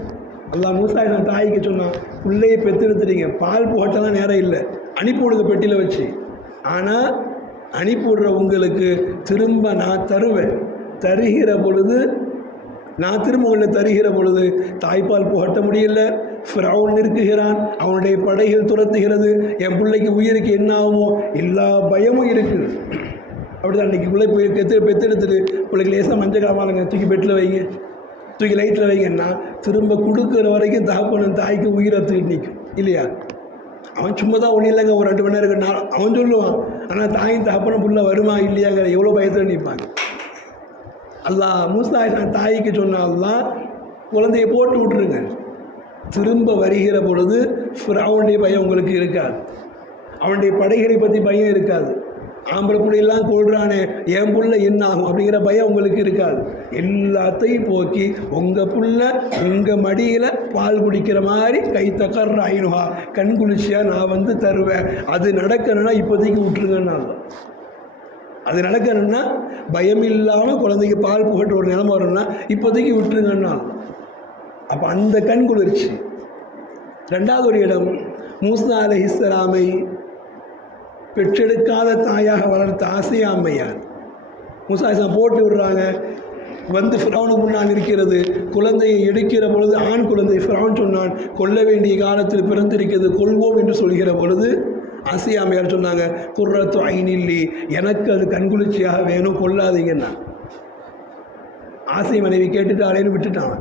அல்லாஹ் மூசா நான் தாய்க்கு சொன்னான், பிள்ளையை பெற்றெடுத்துட்டீங்க, பால் போட்டெல்லாம் நேரம் இல்லை, அனுப்பிவிடுங்க பெட்டியில் வச்சு. ஆனால் அனுப்பிவிடுற உங்களுக்கு திரும்ப நான் தருவேன். தருகிற பொழுது நான் திரும்ப உங்களை தருகிற பொழுது தாய்ப்பால் புகட்ட முடியல, ஃபிரௌன் இருக்குகிறான், அவனுடைய படைகள் துரத்துகிறது, என் பிள்ளைக்கு உயிருக்கு என்ன ஆகுமோ எல்லா பயமும் இருக்குது. அப்படிதான் அன்றைக்கி பிள்ளை போய் பெற்றெடுத்துட்டு பிள்ளைக்கு லேசாக மஞ்சள் காமாலங்க தூக்கி பெட்டில் வைங்க, தூக்கி லைட்டில் வைங்கன்னா திரும்ப கொடுக்குற வரைக்கும் தகப்பனும் தாய்க்கு உயிரை தூக்கி நிற்கும் இல்லையா? அவன் சும்மா தான் ஒன்றும் இல்லைங்க, ஒரு 2 மணி நேரம் இருக்குன்னா அவன் சொல்லுவான். ஆனால் தாயும் தகப்பனும் புள்ள வருமா இல்லையாங்கிற எவ்வளோ பயத்தில் நிற்பாங்க. அல்லாஹ் மூசா தாய்க்கு சொன்னால்தான் குழந்தையை போட்டு விட்டுருங்க, திரும்ப வருகிற பொழுது அவனுடைய பயம் உங்களுக்கு இருக்காது, அவனுடைய படைகளை பற்றி பயம் இருக்காது, ஆம்பளை பிள்ளையெல்லாம் கொள்றானே என் புள்ள என்ன ஆகும் அப்படிங்கிற பயம் உங்களுக்கு இருக்காது. எல்லாத்தையும் போக்கி உங்கள் புள்ள உங்கள் மடியில் பால் குடிக்கிற மாதிரி கை தகர்ற ஐனுஹா, கண் குளிர்ச்சியாக நான் வந்து தருவேன். அது நடக்கணும்னா இப்போதைக்கு விட்டுருங்கன்னு. அது நடக்கணும்னா பயம் இல்லாமல் குழந்தைக்கு பால் புகட்ட ஒரு நிலைமை வரும்னா இப்போதைக்கு விட்டுருங்கன்னா. அப்போ அந்த கண் குளிர்ச்சி. 2வது ஒரு இடம், மூசா அலைஹிஸ்ஸலாமை பெற்றெடுக்காத தாயாக வளர்த்த ஆசியா அம்மையார். மூசா அலைஹிஸ்ஸலாம் போட்டு விடுறாங்க, வந்து ஃபிரௌனுக்கு முன்னால் இருக்கிறது, குழந்தையை எடுக்கிற பொழுது ஆண் குழந்தை ஃபிரௌன் சொன்னான் கொல்ல வேண்டிய காலத்தில் பிறந்திருக்கிறது, கொள்வோம் என்று சொல்கிற பொழுது ஆசியா அம்மையார் சொன்னாங்க குர்ரத்து ஐனில்லி, எனக்கு அது கண்குளிர்ச்சியாக வேணும், கொல்லாதீங்கன்னா. ஆசை மனைவி கேட்டுட்டாலேன்னு விட்டுட்டான்.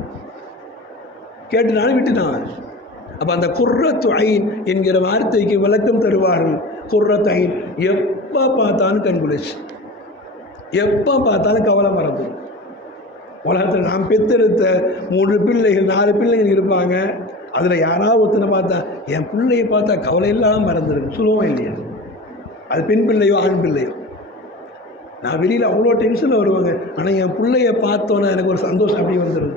அப்போ அந்த குர்ரத்து ஐன் என்கிற வார்த்தைக்கு விளக்கம் தருவார்கள். குர்ரத்து ஐன், எப்போ பார்த்தாலும் கண்குளிச்சு, எப்போ பார்த்தாலும் கவலை மறந்துடும். உலகத்தில் நாம் பெற்றெடுத்த 3 பிள்ளைகள் 4 பிள்ளைகள் இருப்பாங்க. அதில் யாராவது ஒருத்தனை பார்த்தா என் பிள்ளையை பார்த்தா கவலை இல்லாமல் மறந்துடும், சொல்லுவோம் இல்லையா? அது பெண் பிள்ளையோ ஆண் பிள்ளையோ. நான் வெளியில் அவ்வளோ டென்ஷனில் வருவாங்க, ஆனால் என் பிள்ளையை பார்த்தோன்னே எனக்கு ஒரு சந்தோஷம் அப்படியே வந்துடும்.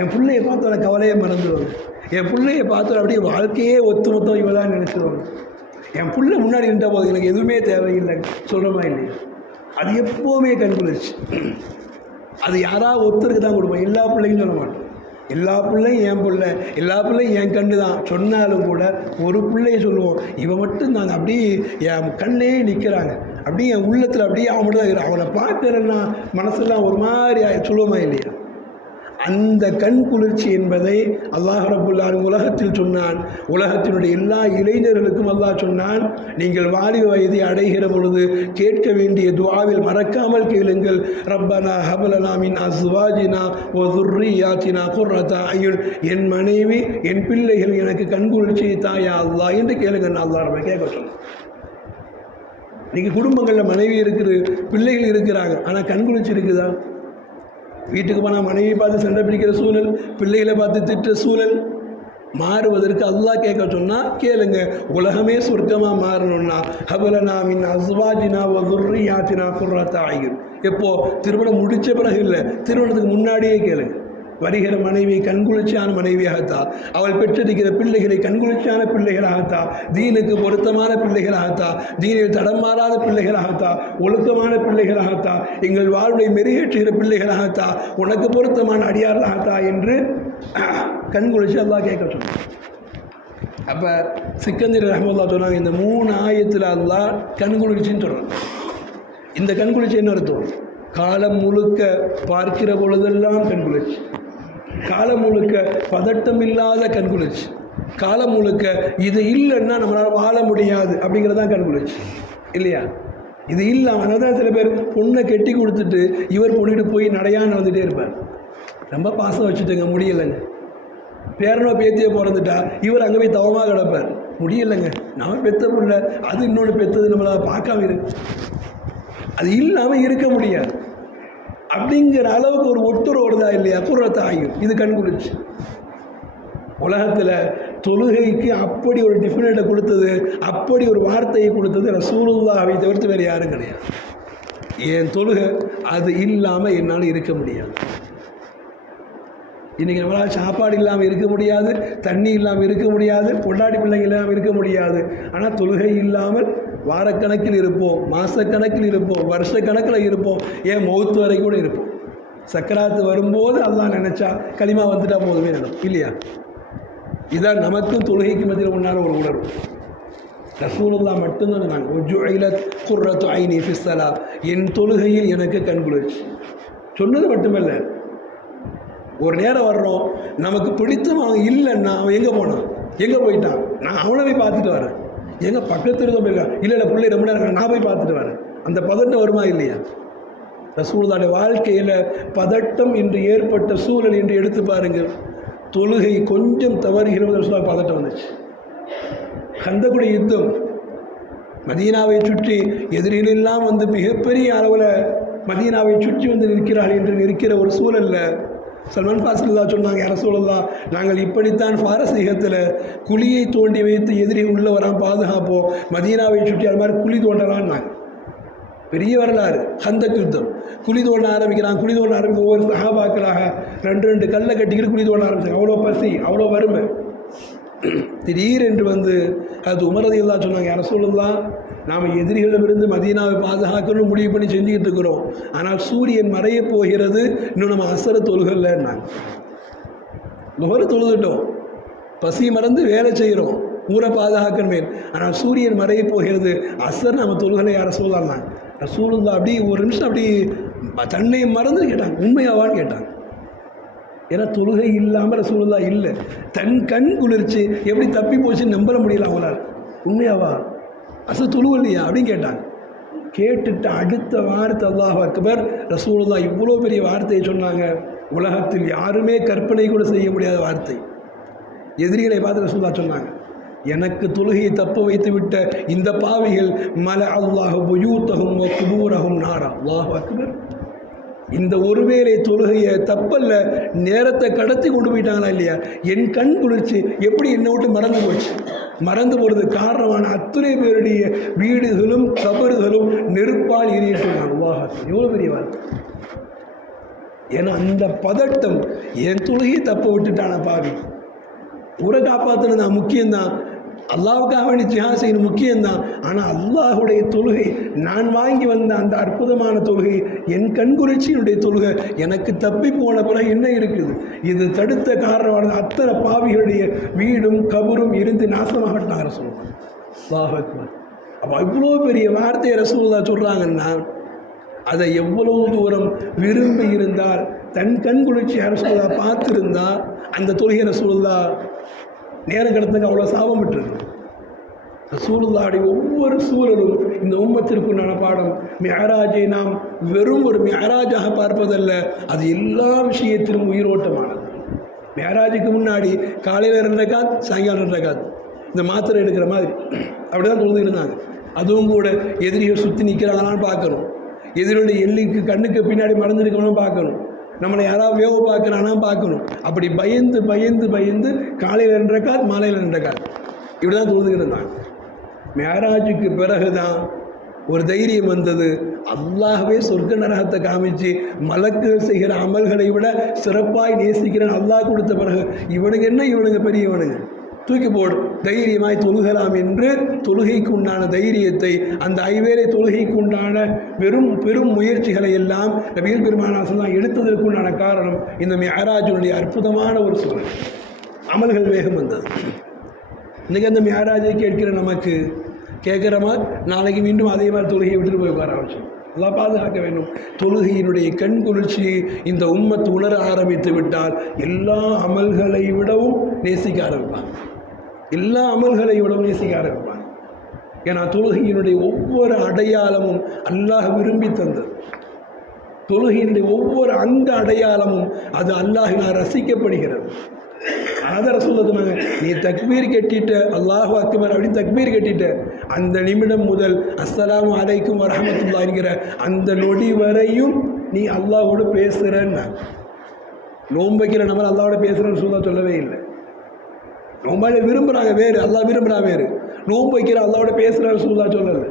என் பிள்ளையை பார்த்தோன்னே கவலையை மறந்துடுவாங்க. என் பிள்ளையை பார்த்தோன்னே அப்படியே வாழ்க்கையே ஒத்துமொத்தம் இவதான் நினச்சிடுவாங்க. என் பிள்ளை முன்னாடி நின்ற போது எனக்கு எதுவுமே தேவையில்லை, சொல்கிறோமா இல்லையா? அது எப்போவுமே கண்குளிர்ச்சி. அது யாராவது ஒருத்தருக்கு தான் கொடுப்போம், எல்லா பிள்ளையும் சொல்ல மாட்டோம். எல்லா பிள்ளையும் என் பிள்ளை, எல்லா பிள்ளையும் என் கண்ணு தான் சொன்னாலும் கூட ஒரு பிள்ளையை சொல்லுவோம், இவன் மட்டும் நாங்கள் அப்படியே என் கண்ணே நிற்கிறாங்க, அப்படியே என் உள்ளத்தில் அப்படியே அவன் மட்டும் தான் இருக்கிறான், அவனை பார்க்குறேன்னா மனசெல்லாம் ஒரு மாதிரி சொல்லுவோமா இல்லையா? அந்த கண் குளிர்ச்சி என்பதை அல்லாஹ் ரப்புல் ஆலமீன் உலகத்தில் சொன்னான். உலகத்தினுடைய எல்லா இளைஞர்களுக்கும் அல்லாஹ் சொன்னான், நீங்கள் வாலிப வயதை அடைகிற பொழுது கேட்க வேண்டிய துஆவில் மறக்காமல் கேளுங்கள், ரப்பனா ஹப்லனா மின் அஸ்வாஜினா வ ذُرِّيَّاتِنَا குர்ரத அயுன், என் மனைவி என் பிள்ளைகள் எனக்கு கண் குளிர்ச்சியை தாயா அல்லாஹ் என்று கேளுங்க. அல்லாஹ் நம்ம கேட்க சொன்னோம். நீங்கள் குடும்பங்களில் மனைவி இருக்குது, பிள்ளைகள் இருக்கிறாங்க, ஆனால் கண் குளிர்ச்சி இருக்குதா? வீட்டுக்கு போனால் மனைவியை பார்த்து சண்டை பிடிக்கிற சூழல், பிள்ளைகளை பார்த்து திட்டுற சூழல் மாறுவதற்கு அல்லாஹ் கேட்க சொன்னால் கேளுங்க. உலகமே சொர்க்கமாக மாறணும்னா ஹபலனா மின் அஸ்வாஜினா வ ذُرِّيَّاتِنَا குர்ரத அயுன். எப்போ? திருமணம் முடித்த பிறகு இல்லை, திருமணத்துக்கு முன்னாடியே கேளுங்க. வருகிற மனைவி கண்குளிர்ச்சியான மனைவியாகத்தா, அவள் பெற்றெடுக்கிற பிள்ளைகளை கண்குளிர்ச்சியான பிள்ளைகளாகத்தா, தீனுக்கு பொருத்தமான பிள்ளைகளாகத்தா, தீனில் தடமாறாத பிள்ளைகளாகத்தா, ஒழுக்கமான பிள்ளைகளாகத்தா, எங்கள் வாழ்வை மெருகேற்றுகிற பிள்ளைகளாகத்தா, உனக்கு பொருத்தமான அடியார்களாகத்தா என்று கண்குளிர்ச்சி அல்லாஹ் கேட்க சொன்னான். அப்போ சிக்கந்தர் ரஹ்மத்துல்லாஹி சொன்னாங்க, இந்த 3 ஆயத்தில் அல்லாஹ் கண்குளிர்ச்சின்னு சொல்கிறான். இந்த கண்குளிர்ச்சி என்ன அர்த்தம்? காலம் முழுக்க பார்க்கிற பொழுதெல்லாம் கண்குளிர்ச்சி, காலம் முழுக்க பதட்டம் இல்லாத கண்குளிர்ச்சி, காலம் முழுக்க இது இல்லைன்னா நம்மளால் வாழ முடியாது அப்படிங்கிறதான் கண்குளிர்ச்சி இல்லையா? இது இல்லாமல் தான் சில பேர் பொண்ணை கெட்டி கொடுத்துட்டு இவர் பொண்ணுகிட்டு போய் நடையாக நடந்துகிட்டே இருப்பார். ரொம்ப பாசம் வச்சுட்டுங்க, முடியலைங்க. பேரனோ பேத்தியை பிறந்துட்டா இவர் அங்கே போய் தவமாக கிடப்பார், முடியலைங்க. நாம் பெற்ற பிள்ளை அது இன்னொன்று பெற்றது நம்மளால் பார்க்காம இருக்கு, அது இல்லாமல் இருக்க முடியாது அப்படிங்கிற அளவுக்கு ஒரு ஒட்டுறோடுதா இல்லையா? குர்ரத அயுன், இது கண்குளிர்ச்சி. உலகத்தில் தொழுகைக்கு அப்படி ஒரு டிஃபினேட்டை கொடுத்தது, அப்படி ஒரு வார்த்தையை கொடுத்தது ரசூலுல்லாஹை தவிர்த்து வேறு யாரும் கிடையாது. என் தொழுகை அது இல்லாமல் என்னால் இருக்க முடியாது. இன்றைக்கி நம்மளால் சாப்பாடு இல்லாமல் இருக்க முடியாது, தண்ணி இல்லாமல் இருக்க முடியாது, பொண்டாட்டி பிள்ளைங்க இல்லாமல் இருக்க முடியாது. ஆனால் தொழுகை இல்லாமல் வாரக்கணக்கில் இருப்போம், மாதக்கணக்கில் இருப்போம், வருஷக்கணக்கில் இருப்போம், ஏன் மௌத்து வரை கூட இருப்போம். சக்கராத்து வரும்போது அல்லாஹ் நினச்சா களிமா வந்துட்டா போதுமே நடக்கும் இல்லையா? இதான் நமக்கும் தொழுகைக்கு மத்தியில் உண்டான ஒரு உணர்வு. ரசூலுல்லாஹ் மட்டும்தான் சொன்னாங்க, உஜ்இலத் குர்ரத்து ஐனி ஃபிஸ் ஸலாத், என் தொழுகையில் எனக்கு கண்குளிர்ச்சி. சொன்னது மட்டுமல்ல, ஒரு நேரம் வர்றோம், நமக்கு பிடித்தமாக இல்லைன்னா அவன் எங்கே போனான், எங்கே போயிட்டான், நான் அவனை போய் பார்த்துட்டு வரேன், எங்கே பக்கத்தில் தான் போயிருக்கான், இல்லை பிள்ளை ரொம்ப நேரம் நான் போய் பார்த்துட்டு வரேன், அந்த பதட்டம் வருமா இல்லையா? ரசூலுல்லாஹ்வுடைய வாழ்க்கையில் பதட்டம் என்று ஏற்பட்ட சூழல் என்று எடுத்து பாருங்கள். தொழுகை கொஞ்சம் தவறுகிறது ரசூலுல்லாஹ் பதட்டம் வந்துச்சு. கந்தகுடைய யுத்தம், மதீனாவை சுற்றி எதிரிலெல்லாம் வந்து மிகப்பெரிய அளவில் மதீனாவை சுற்றி வந்து நிற்கிறார்கள் என்று நிற்கிற ஒரு சூழலில் சல்மான் ஃபாரிஸி சொன்னாங்க, யார ரசூலுல்லாஹ், நாங்கள் இப்படித்தான் பாரசீகத்தில் குழியை தோண்டி வைத்து எதிரி உள்ள வராமல் பாதுகாப்போம், மதீனாவை சுற்றி அது மாதிரி குழி தோண்டலான்னாங்க. பெரிய வரலாறு. கந்தக் யுத்தம், குழி தோண்ட ஆரம்பிக்கிறாங்க. குழி தோண்ட ஆரம்பிக்க ஒவ்வொரு சஹாபாக்களாக 2 கல்லை கட்டிக்கிட்டு குழி தோண்ட ஆரம்பிச்சாங்க. அவ்வளோ பசி, அவ்வளோ வறுமை. திடீரென்று வந்து அது உமர் ரலியல்லாஹு சொன்னாங்க, யார ரசூலுல்லாஹ், நாம் எதிரிகளிடமிருந்து மதீனாவை பாதுகாக்கணும்னு முடிவு பண்ணி செஞ்சுக்கிட்டு இருக்கிறோம், ஆனால் சூரியன் மறைய போகிறது, இன்னும் நம்ம அசர தொழுகலைன்னாங்க. நுகர தொழுதுட்டோம், பசி மறந்து வேலை செய்கிறோம், ஊரை பாதுகாக்கணுமே, ஆனால் சூரியன் மறைய போகிறது, அசர் நம்ம தொழுகலை யார ரசூலுல்லாஹ். ரசூலுல்லாஹ் அப்படி ஒரு நிமிஷம் அப்படி தன்னை மறந்து கேட்டாங்க, உண்மையாவான்னு கேட்டாங்க. ஏன்னா தொழுகை இல்லாமல் ரசூலுல்லாஹ் இல்லை. தன் கண் குளிர்ச்சி எப்படி தப்பி போச்சுன்னு நம்ப முடியல அவங்களால். உண்மையாவா தொழுவலையா அப்படின்னு கேட்டாங்க. கேட்டுட்டு அடுத்த வார்த்தை அல்லாஹ் அக்பர், ரசூலுல்லாஹ் இவ்வளோ பெரிய வார்த்தையை சொன்னாங்க, உலகத்தில் யாருமே கற்பனை கூட செய்ய முடியாத வார்த்தை. எதிரிகளை பார்த்து ரசூலுல்லாஹ் சொன்னாங்க, எனக்கு தொழுகையை தப்ப வைத்து விட்ட இந்த பாவிகள் மல அல்லாஹ் புயூத்தஹும் வ குபூரஹும் நாரா. அல்லாஹு அக்பர். இந்த ஒருவேளை தொழுகையை தப்பல்ல, நேரத்தை கடத்தி கொண்டு போயிட்டாங்களா இல்லையா? என் கண் குளிர்ச்சி எப்படி என்னை விட்டு மறந்து போச்சு. மறந்து போகிறதுக்கு காரணமான அத்துணை பேருடைய வீடுகளும் கபறுகளும் நெருப்பால் எரியட்டுவாங்க. அல்லாஹ் எவ்வளோ பெரிய வார்த்தை. ஏன்னா அந்த பதட்டம், என் தொழுகையை தப்ப விட்டுட்டான பாவி, ஊரை காப்பாற்றுறது நான் முக்கியம்தான், அல்லாவுக்காக வேண்டி ஜிஹாத் செய்யணும் முக்கியம்தான். ஆனால் அல்லாஹுடைய தொழுகை, நான் வாங்கி வந்த அந்த அற்புதமான தொழுகை, என் கண்குறிச்சியினுடைய தொழுகை எனக்கு தப்பி போன பிறகு என்ன இருக்குது? இது தடுத்த காரணமான அத்தனை பாவிகளுடைய வீடும் கபரும் இருந்து நாசமாகட்டாங்க ரசூலுல்லாஹ். அல்லாஹ் அக்பர். அப்போ இவ்வளோ பெரிய வார்த்தையை ரசூலுல்லாஹ் சொல்கிறாங்கன்னா, அதை எவ்வளவு தூரம் விரும்பி இருந்தால், தன் கண்குறிச்சி ரசூலுல்லாஹ் பார்த்துருந்தால் அந்த தொழுகை ரசூலுல்லாஹ் நேரம் கடத்துக்கு அவ்வளோ சாபம் விட்டுருக்கு. ரசூலுல்லாஹ்வுடைய ஒவ்வொரு சூழலும் இந்த உம்மத்திற்குண்டான பாடம். மிஅராஜை நாம் வெறும் ஒரு மிஅராஜாக பார்ப்பதல்ல, அது எல்லா விஷயத்திலும் உயிரோட்டமானது. மிஅராஜுக்கு முன்னாடி காலையில் 2 ரக்காத், சாயங்காலம் 2 ரக்காத், இந்த மாத்திரை எடுக்கிற மாதிரி அப்படி தான் தொழுது இருந்தாங்க. அதுவும் கூட எதிரிகள் சுற்றி நிற்கிறாங்களான்னு பார்க்கணும், எதிரியுடைய எல்லைக்கு கண்ணுக்கு பின்னாடி மறந்துருக்கணும் பார்க்கணும், நம்மளை யாராவது வேவ பார்க்குறானா பார்க்கணும். அப்படி பயந்து பயந்து பயந்து காலையில் 2 ரக்காத், மாலையில் 2 ரக்காத், இப்படி தான் தொழுதுகிட்டு இருந்தாங்க. மேராஜுக்கு பிறகு தான் ஒரு தைரியம் வந்தது. அல்லாஹ்வே சொர்க்க நரகத்தை காமிச்சு மலக்குகள் செய்கிற அமல்களை விட சிறப்பாய் நேசிக்கிறேன் அல்லாஹ் கொடுத்த பிறகு இவனுங்க என்ன, இவனுங்க பெரியவனுங்க, தூக்கி போடு, தைரியமாய் தொழுகலாம் என்று தொழுகைக்கு உண்டான தைரியத்தை, அந்த ஐவேளை தொழுகைக்கு உண்டான பெரும் முயற்சிகளை எல்லாம் நபிகள் பெருமானார் தான் எடுத்ததற்கு உண்டான காரணம் இந்த மிஅராஜுடைய அற்புதமான ஒரு சூழல். அமல்கள் வேகம் வந்தது. இன்றைக்கி அந்த மிஅராஜை கேட்கிற நமக்கு கேட்குறமா, நாளைக்கு மீண்டும் அதே மாதிரி தொழுகையை விட்டுட்டு போய் உட்கார ஆரம்பிச்சோம். எல்லாம் பாதுகாக்க வேண்டும். தொழுகையினுடைய கண் குளிர்ச்சியை இந்த உம்மத்து உணர ஆரம்பித்து விட்டால் எல்லா அமல்களை விடவும் நேசிக்க ஆரம்பிப்பாங்க. எல்லா அமல்களை விடவும் நேசிக்க ஆரம்பிப்பாங்க. ஏன்னா தொழுகையினுடைய ஒவ்வொரு அடையாளமும் அல்லாஹ் விரும்பி தந்தது. தொழுகையினுடைய ஒவ்வொரு அங்க அடையாளமும் அது அல்லாஹினால் ரசிக்கப்படுகிறது. அதை ரசூலுல்லாஹ் சொன்னாங்க, நீ தக்பீர் கட்டிட்ட, அல்லாஹு அக்பர் அப்படின்னு தக்பீர் கட்டிட்ட அந்த நிமிடம் முதல் அஸ்ஸலாமு அலைக்கும் வரஹ்மத்துல்லாஹ் என்கிற அந்த நொடி வரையும் நீ அல்லாஹோடு பேசுகிறன்னா. நோன்பைக்கிற நம்ம அல்லாவோட பேசுகிறேன்னு ரசூலுல்லாஹ் சொல்லவே இல்லை. நோம்பால விரும்புகிறாங்க வேறு, அல்லாஹ் விரும்புகிறா வேறு. நோன்பு வைக்கிற அல்லாவோட பேசுகிற ரசூலுல்லாஹ் சொல்லலை.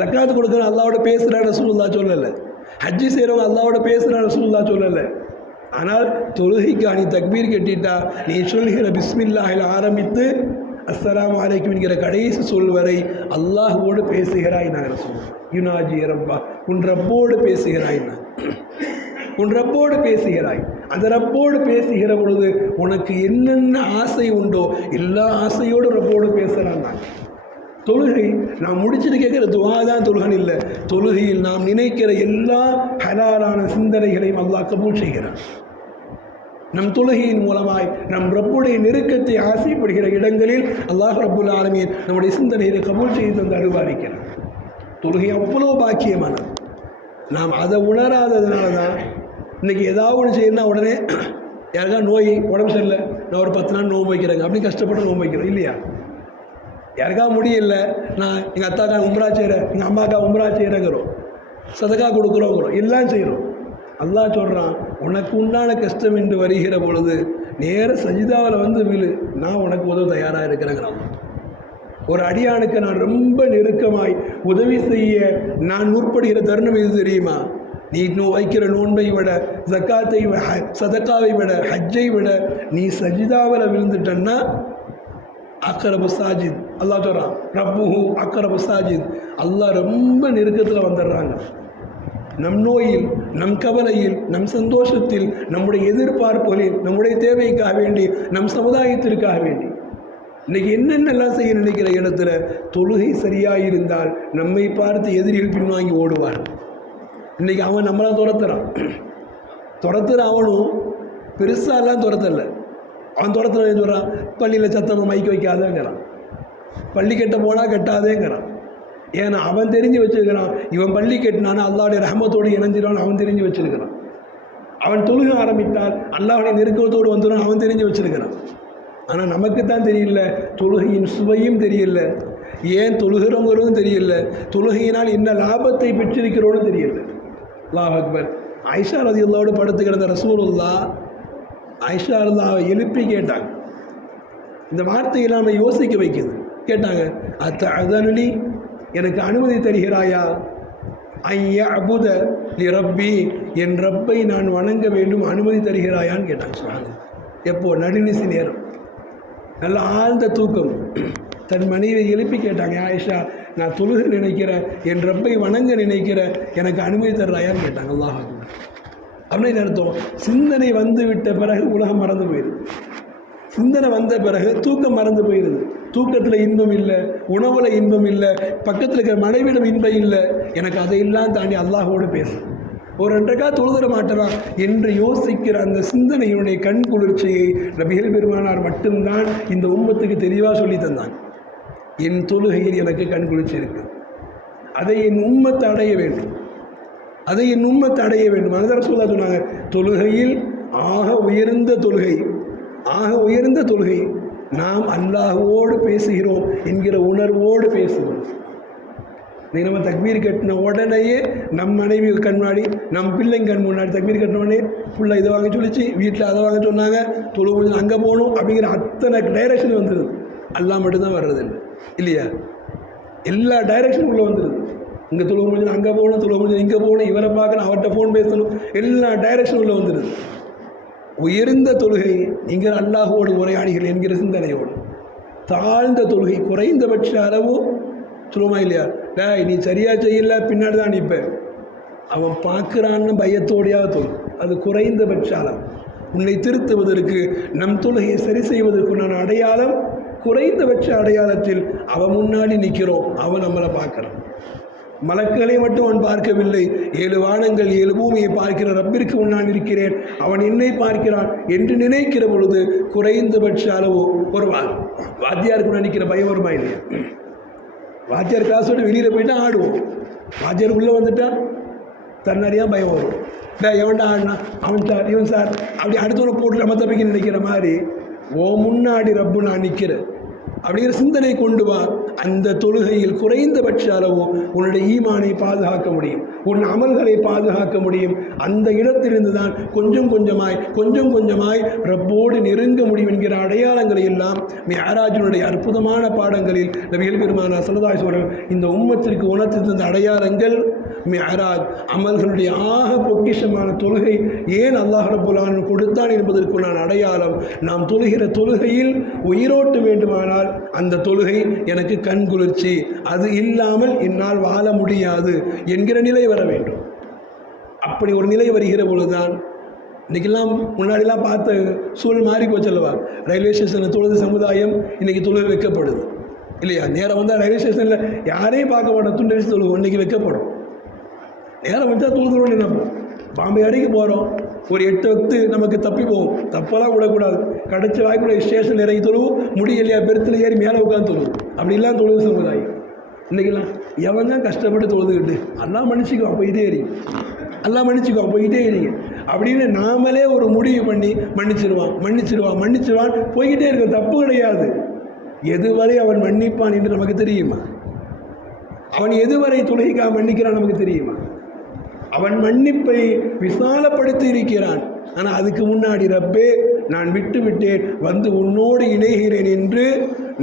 ஜக்காத்து கொடுக்குற அல்லாவோட பேசுகிற ரசூலுல்லாஹ் சொல்லலை. ஹஜ்ஜி செய்கிறவங்க அல்லாவோட பேசுகிற ரசூலுல்லாஹ் சொல்லலை. ஆனால் தொழுகைக்கு நீ தக்பீர் கட்டிட்டா, நீ சொல்கிற பிஸ்மில்லாஹில் ஆரம்பித்து அஸ்ஸலாமு அலைக்கும் என்கிற கடைசி சொல் வரை அல்லாஹுவோடு பேசுகிறாய். நாங்கள் சொல்லுவோம், யுனாஜி ரப்பா, உன் ரப்போடு பேசுகிறாய். உன் ரப்போடு பேசுகிறாய். அந்த ரப்போடு பேசுகிற பொழுது உனக்கு என்னென்ன ஆசை உண்டோ எல்லா ஆசையோடு ரப்போடு பேசுகிறான். தொழுகை நாம் முடிச்சுட்டு கேட்குற துவா தான் தொழுகன் இல்லை. தொழுகையில் நாம் நினைக்கிற எல்லா ஹலாலான சிந்தனைகளையும் அல்லாஹ் கபூல் செய்கிறான். நம் தொழுகையின் மூலமாய் நம் ரப்புடைய நெருக்கத்தை ஆசைப்படுகிற இடங்களில் அல்லாஹ் ரப்புல் ஆலமீன் நம்முடைய சிந்தனையை கபூல் செய்து தந்து அருள்பாலிக்கிறான். தொழுகை அவ்வளோ பாக்கியமானது. நாம் அதை உணராததுனால தான் இன்றைக்கி ஏதாவது ஒன்று செய்யணும்னா உடனே யாருக்கா நோய் உடம்பு சரியில்லை, நான் ஒரு 10 நாள் நோன்பு வைக்கிறேங்க அப்படி கஷ்டப்பட்டு நோன்பு வைக்கிறோம் இல்லையா? யாருக்கா முடியல, நான் எங்கள் அத்தாக்கா உம்ரா செய்கிறேன், எங்கள் அம்மாக்கா உம்ரா செய்கிறேங்கிறோம், சதக்கா கொடுக்குறோங்கிறோம், எல்லாம் செய்கிறோம். அல்லாஹ் சொல்கிறான், உனக்கு உண்டான கஷ்டம் என்று வருகிற பொழுது நேர சஜிதாவில் வந்து விழு, நான் உனக்கு உதவ தயாராக இருக்கிறேங்கிறான். ஒரு அடியானுக்கு நான் ரொம்ப நெருக்கமாய் உதவி செய்ய நான் முற்படுகிற தருணம் எது தெரியுமா? நீ வைக்கிற நோன்பை விட, ஜக்காத்தை சதக்காவை விட, ஹஜ்ஜை விட நீ சஜிதாவில் விழுந்துட்டன்னா அக்கரபு சாஜித். அல்லாஹ் சொல்கிறான், ரப்புஹு அக்கரபு சாஜித். அல்லாஹ் ரொம்ப நெருக்கத்தில் வந்துடுறாங்க. நம் நோயில், நம் கவலையில், நம் சந்தோஷத்தில், நம்முடைய எதிர்பார்ப்புகளில், நம்முடைய தேவைக்காக வேண்டி, நம் சமுதாயத்திற்காக வேண்டி இன்றைக்கி என்னென்னலாம் செய்ய நினைக்கிற இடத்துல தொழுகை சரியாக இருந்தால் நம்மை பார்த்து எதிரிகள் பின்வாங்கி ஓடுவார். இன்றைக்கி அவன் நம்மளாம் துரத்துற அவனும் பெருசாலாம் துரத்தலை. அவன் துரத்துல சொல்கிறான், பள்ளியில் சத்தமாக மைக்க வைக்காதேங்கிறான், பள்ளி கட்ட போனால் கட்டாதேங்கிறான். ஏன்னா அவன் தெரிஞ்சு வச்சுருக்கிறான், இவன் பள்ளி கட்டினானா அல்லாவுடைய ரஹமத்தோடு இணைஞ்சிடான்னு அவன் தெரிஞ்சு வச்சுருக்கிறான். அவன் தொழுக ஆரம்பித்தால் அல்லாவுடைய நெருக்கத்தோடு வந்துடும் அவன் தெரிஞ்சு வச்சுருக்கிறான். ஆனால் நமக்கு தான் தெரியல, தொழுகையின் சுவையும் தெரியல, ஏன் தொழுகிறவங்களும் தெரியல, தொழுகையினால் என்ன லாபத்தை பெற்றிருக்கிறோன்னு தெரியல. அல்லாஹ் அக்பர். ஆயிஷா ரலியல்லாஹு படுத்து கிடந்த ரசூலுல்லாஹ் ஆயிஷா ரலியல்லாஹு எழுப்பி கேட்டாங்க. இந்த வார்த்தையெல்லாம் நம்ம யோசிக்க வைக்குது. கேட்டாங்க, அத்தஅதனி, எனக்கு அனுமதி தருகிறாயா, ஐய அபுத லி ரப்பி, என் ரப்பை நான் வணங்க வேண்டும், அனுமதி தருகிறாயான்னு கேட்டாங்க. எப்போ? நடுநிசி நேரம், நல்ல ஆழ்ந்த தூக்கம். தன் மனைவியை எழுப்பி கேட்டாங்க, ஆயிஷா நான் தொழுக நினைக்கிறேன், என் ரப்பை வணங்க நினைக்கிறேன், எனக்கு அனுமதி தர்றாயான்னு கேட்டாங்க. அல்லாஹ் அக்பர். அப்படின்னு அர்த்தம், சிந்தனை வந்து விட்ட பிறகு உலகம் மறந்து போயிடுது. சிந்தனை வந்த பிறகு தூக்கம் மறந்து போயிடுது. தூக்கத்தில் இன்பம் இல்லை, உணவில் இன்பம் இல்லை, பக்கத்தில் இருக்கிற மனைவியிடம் இன்பம் இல்லை, எனக்கு அதையெல்லாம் தாண்டி அல்லாஹோடு பேசும். ஒரு 2 தொழுதுற மாட்டேறான் என்று யோசிக்கிற அந்த சிந்தனையினுடைய கண் குளிர்ச்சியை நபிகள் பெருமானார் மட்டும்தான் இந்த உம்மத்துக்கு தெளிவாக சொல்லி தந்தாங்க. என் தொழுகையில் எனக்கு கண் குளிர்ச்சி இருக்கு, அதை என் உம்மத்தை அடைய வேண்டும், அதை என் உம்மத்தை அடைய வேண்டும். அதுதான் ரசூலுல்லாஹ் சொன்னாங்க, தொழுகையில் ஆக உயர்ந்த தொழுகை, ஆக உயர்ந்த தொழுகை நாம் அல்லாஹ்வோடு பேசுகிறோம் என்கிற உணர்வோடு பேசுகிறோம். நீ நம்ம தக்பீர் கட்டின உடனேயே நம் மனைவி கண் முன்னாடி, நம் பிள்ளைங்க கண் முன்னாடி தக்பீர் கட்டின உடனே பிள்ளை இதை வாங்க சொல்லிச்சு, வீட்டில் அதை வாங்க சொன்னாங்க, தொழு முடிஞ்சு அங்கே போகணும் அப்படிங்கிற அத்தனை டைரக்ஷன் வந்துடுது. அல்லாஹ் மட்டும்தான் வர்றதில்லை இல்லையா? எல்லா டைரக்ஷனும் உள்ளே வந்துடுது. இங்கே தொழு முடிஞ்சு அங்கே போகணும், தொழு முடிஞ்சு இங்கே போகணும், இவரை பார்க்கணும், அவர்கிட்ட ஃபோன் பேசணும், எல்லா டைரக்ஷனும் உள்ளே வந்துடுது. உயர்ந்த தொழுகை நீங்கள் அல்லாஹோடு உரையாடுகள் என்கிற சிந்தனையோடு, தாழ்ந்த தொழுகை குறைந்தபட்ச அளவு சொல்லுமா இல்லையா? டேய் நீ சரியாக செய்யல, பின்னாடி தான் நிற்ப, அவன் பார்க்குறான்னு பயத்தோடையாக தொழு, அது குறைந்தபட்ச அளவு. உன்னை திருத்துவதற்கு, நம் தொழுகையை சரி செய்வதற்குண்டான அடையாளம், குறைந்தபட்ச அடையாளத்தில் அவன் முன்னாடி நிற்கிறோம், அவன் நம்மளை பார்க்குறான். மலக்குகளை மட்டும் அவன் பார்க்கவில்லை, 7 வானங்கள் 7 பூமியை பார்க்கிற ரப்பிற்கு முன்னால் இருக்கிறேன், அவன் என்னை பார்க்கிறான் என்று நினைக்கிற பொழுது குறைந்தபட்ச அளவு ஒரு வாத்தியாருக்கு நினைக்கிற பயம் வருமா இல்லையா? வாத்தியார் காசோடு வெளியில் போயிட்டா ஆடுவோம், வாத்தியார் உள்ளே வந்துட்டா தன்னறியாக பயம் வரும். எவன்டா ஆடினா அவன் சார் இவன் சார் அப்படி அடுத்தவனை போட்டு நம்ம தப்பிக்க நினைக்கிற மாதிரி ஓ முன்னாடி ரப்பு நான் நிற்கிறேன் அப்படிங்கிற சிந்தனை கொண்டு வா. அந்த தொழுகையில் குறைந்தபட்ச அளவு உன்னுடைய ஈமானை பாதுகாக்க முடியும், உன் அமல்களை பாதுகாக்க முடியும். அந்த இடத்திலிருந்து தான் கொஞ்சம் கொஞ்சமாய் ரப்போடு நெருங்க முடியும் என்கிற அடையாளங்களை எல்லாம் மிஅராஜினுடைய அற்புதமான பாடங்களில் நபிகள் பெருமானார் ஸல்லல்லாஹு அலைஹி வஸல்லம் இந்த உம்மத்திற்கு உணர்த்தி தந்த அடையாளங்கள் மிஅராஜ். அமல்களுடைய ஆக பொக்கிஷமான தொழுகை ஏன் அல்லாஹ் ரப்பல் ஆலமீன் கொடுத்தான் என்பதற்குள்ளான அடையாளம். நாம் தொழுகிற தொழுகையில் உயிரோட்டு வேண்டுமானால் அந்த தொழுகை எனக்கு கண் குளிர்ச்சி, அது இல்லாமல் என்னால் வாழ முடியாது என்கிற நிலை வர வேண்டும். அப்படி ஒரு நிலை வருகிற பொழுதுதான் இன்றைக்கெல்லாம் முன்னாடிலாம் பார்த்த சூழல் மாறி போச்சல்லவா. ரயில்வே ஸ்டேஷனில் தொழுது சமுதாயம் இன்றைக்கி தொழுகை வைக்கப்படுது இல்லையா? நேரம் வந்தால் ரயில்வே ஸ்டேஷனில் யாரையும் பார்க்க மாட்டோம், துண்டு வச்சு தொழுகை இன்றைக்கி வைக்கப்படும். நேரம் வந்தால் தொழுதுறோம். நினைப்போம் பாம்பே அடிக்க போகிறோம், ஒரு 8 வக்து நமக்கு தப்பி போகும், தப்பெல்லாம் விடக்கூடாது. கிடைச்ச வாய்ப்புள்ள ஸ்டேஷன் இறங்கி தொழுவோம், முடியலையா பெருத்தில் ஏறி மேலே உட்காந்து தொழுவோம். அப்படிலாம் தொழுது சமுதாயம் இன்றைக்கெல்லாம் எவன் தான் கஷ்டப்பட்டு தொழுதுகிட்டு எல்லாம் மன்னிச்சிக்குவான் போயிட்டே எறிங்க, எல்லாம் மன்னிச்சிக்குவான் போயிட்டே எறிங்க அப்படின்னு நாமளே ஒரு முடிவு பண்ணி மன்னிச்சிருவான் போய்கிட்டே இருக்க. தப்பு கிடையாது. எதுவரை அவன் மன்னிப்பான் என்று நமக்கு தெரியுமா? அவன் எதுவரை தொழுகைக்காக மன்னிக்கிறான் நமக்கு தெரியுமா? அவன் மன்னிப்பை விசாலப்படுத்தி இருக்கிறான். ஆனால் அதுக்கு முன்னாடி ரப்பே நான் விட்டேன் வந்து உன்னோடு இணைகிறேன் என்று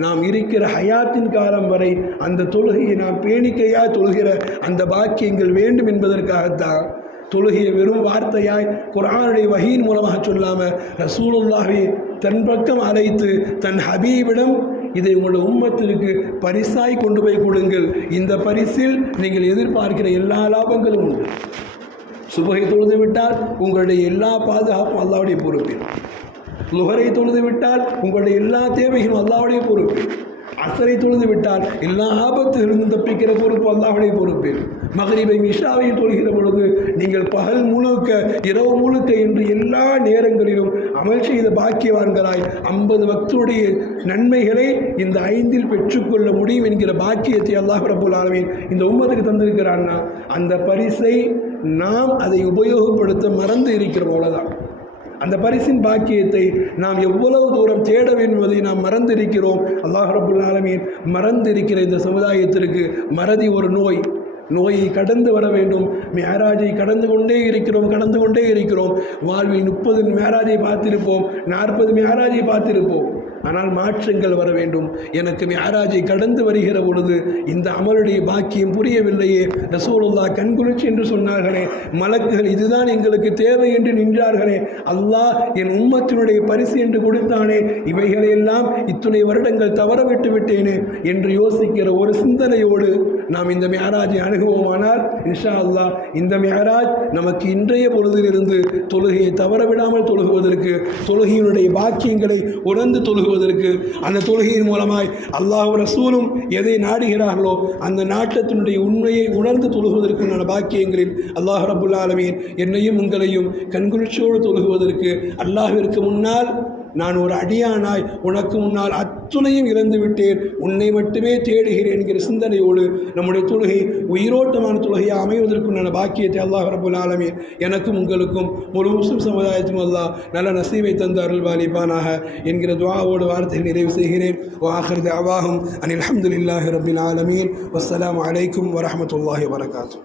நாம் இருக்கிற ஹயாத்தின் காலம் வரை அந்த தொழுகையை நாம் பேணிக்கையாக தொழுகிற அந்த பாக்கியங்கள் வேண்டும் என்பதற்காகத்தான் தொழுகையை வெறும் வார்த்தையாய் குர்ஆனுடைய வஹீயின் மூலமாக சொல்லாமல் ரசூலுல்லாஹை தன் பக்கம் அழைத்து தன் ஹபீபிடம் இதை உங்களுடைய உம்மத்திற்கு பரிசாய் கொண்டு போய் கொடுங்கள், இந்த பரிசில் நீங்கள் எதிர்பார்க்கிற எல்லா லாபங்களும் உண்டு. சுபகை தொழுது விட்டால் உங்களுடைய எல்லா பாதுகாப்பும் அல்லாஹ்வுடைய பொறுப்பில், லுஹரை தொழுது விட்டால் உங்களுடைய எல்லா தேவைகளும் அல்லாஹ்வுடைய பொறுப்பில், அசரை தொழுது விட்டால் எல்லா ஆபத்துகளிலும் தப்பிக்கிற பொறுப்பு அல்லாஹ்வுடைய பொறுப்பில், மக்ரிபை இஷாவையும் தொழுகிற பொழுது நீங்கள் பகல் முழுக்க இரவு முழுக்க என்று எல்லா நேரங்களிலும் அமல் செய்த பாக்கியவான்களாய் 50 வக்துடைய நன்மைகளை இந்த 5இல் பெற்றுக்கொள்ள முடியும் என்கிற பாக்கியத்தை அல்லாஹ் ரப்பல் ஆலமீன் இந்த உம்மத்துக்கு தந்திருக்கிறான்னா அந்த பரிசை நாம் அதை உபயோகப்படுத்த மறந்து இருக்கிறோம். அவ்வளோதான். அந்த பரிசின் பாக்கியத்தை நாம் எவ்வளவு தூரம் தேட வேண்டும் என்பதை நாம் மறந்திருக்கிறோம். அல்லாஹ் ரப்புல் ஆலமீன் மறந்திருக்கிற இந்த சமுதாயத்திற்கு மறதி ஒரு நோயை கடந்து வர வேண்டும். மேராஜை கடந்து கொண்டே இருக்கிறோம். வாழ்வில் 30 மேராஜை பார்த்திருப்போம், 40 மேராஜை பார்த்திருப்போம். ஆனால் மாற்றங்கள் வர வேண்டும். எனக்கு மிஅராஜை கடந்து வருகிற பொழுது இந்த அமலுடைய பாக்கியம் புரியவில்லையே, ரசூலுல்லாஹ் கண்குளிர்ச்சி என்று சொன்னார்களே, மலக்குகள் இதுதான் எங்களுக்கு தேவை என்று நின்றார்களே, அல்லாஹ் என் உம்மத்தினுடைய பரிசு என்று கொடுத்தானே, இவைகளையெல்லாம் இத்துணை வருடங்கள் தவற விட்டு விட்டேனே என்று யோசிக்கிற ஒரு சிந்தனையோடு நாம் இந்த மிஅராஜை அணுகுவோமானால் இன்ஷா அல்லாஹ் இந்த மிஅராஜ் நமக்கு இன்றைய பொழுதிலிருந்து தொழுகையை தவறவிடாமல் தொழுகுவதற்கு, தொழுகையினுடைய பாக்கியங்களை உணர்ந்து தொழுகுவதற்கு, அந்த தொழுகையின் மூலமாய் அல்லாஹ் ரசூலும் எதை நாடுகிறார்களோ அந்த நாட்டத்தினுடைய உண்மையை உணர்ந்து தொழுகுவதற்கான பாக்கியங்களில் அல்லாஹ் ரப்புல் ஆலமீன் என்னையும் உங்களையும் கண்குளிர்ச்சியோடு தொழுகுவதற்கு, அல்லாஹ்விற்கு முன்னால் நான் ஒரு அடியானாய் உனக்கு முன்னால் அத்துணையும் இழந்து விட்டேன், உன்னை மட்டுமே தேடுகிறேன் என்கிற சிந்தனையோடு நம்முடைய தொழுகை உயிரோட்டமான தொழுகையாக அமைவதற்குண்டான பாக்கியத்தை அல்லாஹ் ரப்புல் ஆலமீன் எனக்கும் உங்களுக்கும் முழு முஸ்லிம் சமுதாயத்துக்கும் அல்லாஹ் நல்ல நசீவை தந்து அருள்வாலிப்பானாக என்கிற துஆவோடு வார்த்தையை நிறைவு செய்கிறேன். ஆகிர் தஅவாஹும் அனில் ஹம்துலில்லாஹி ரப்பில் ஆலமீன். வஸ்ஸலாமு அலைக்கும் வரஹ்மத்துல்லாஹி வபரகாத்துஹு.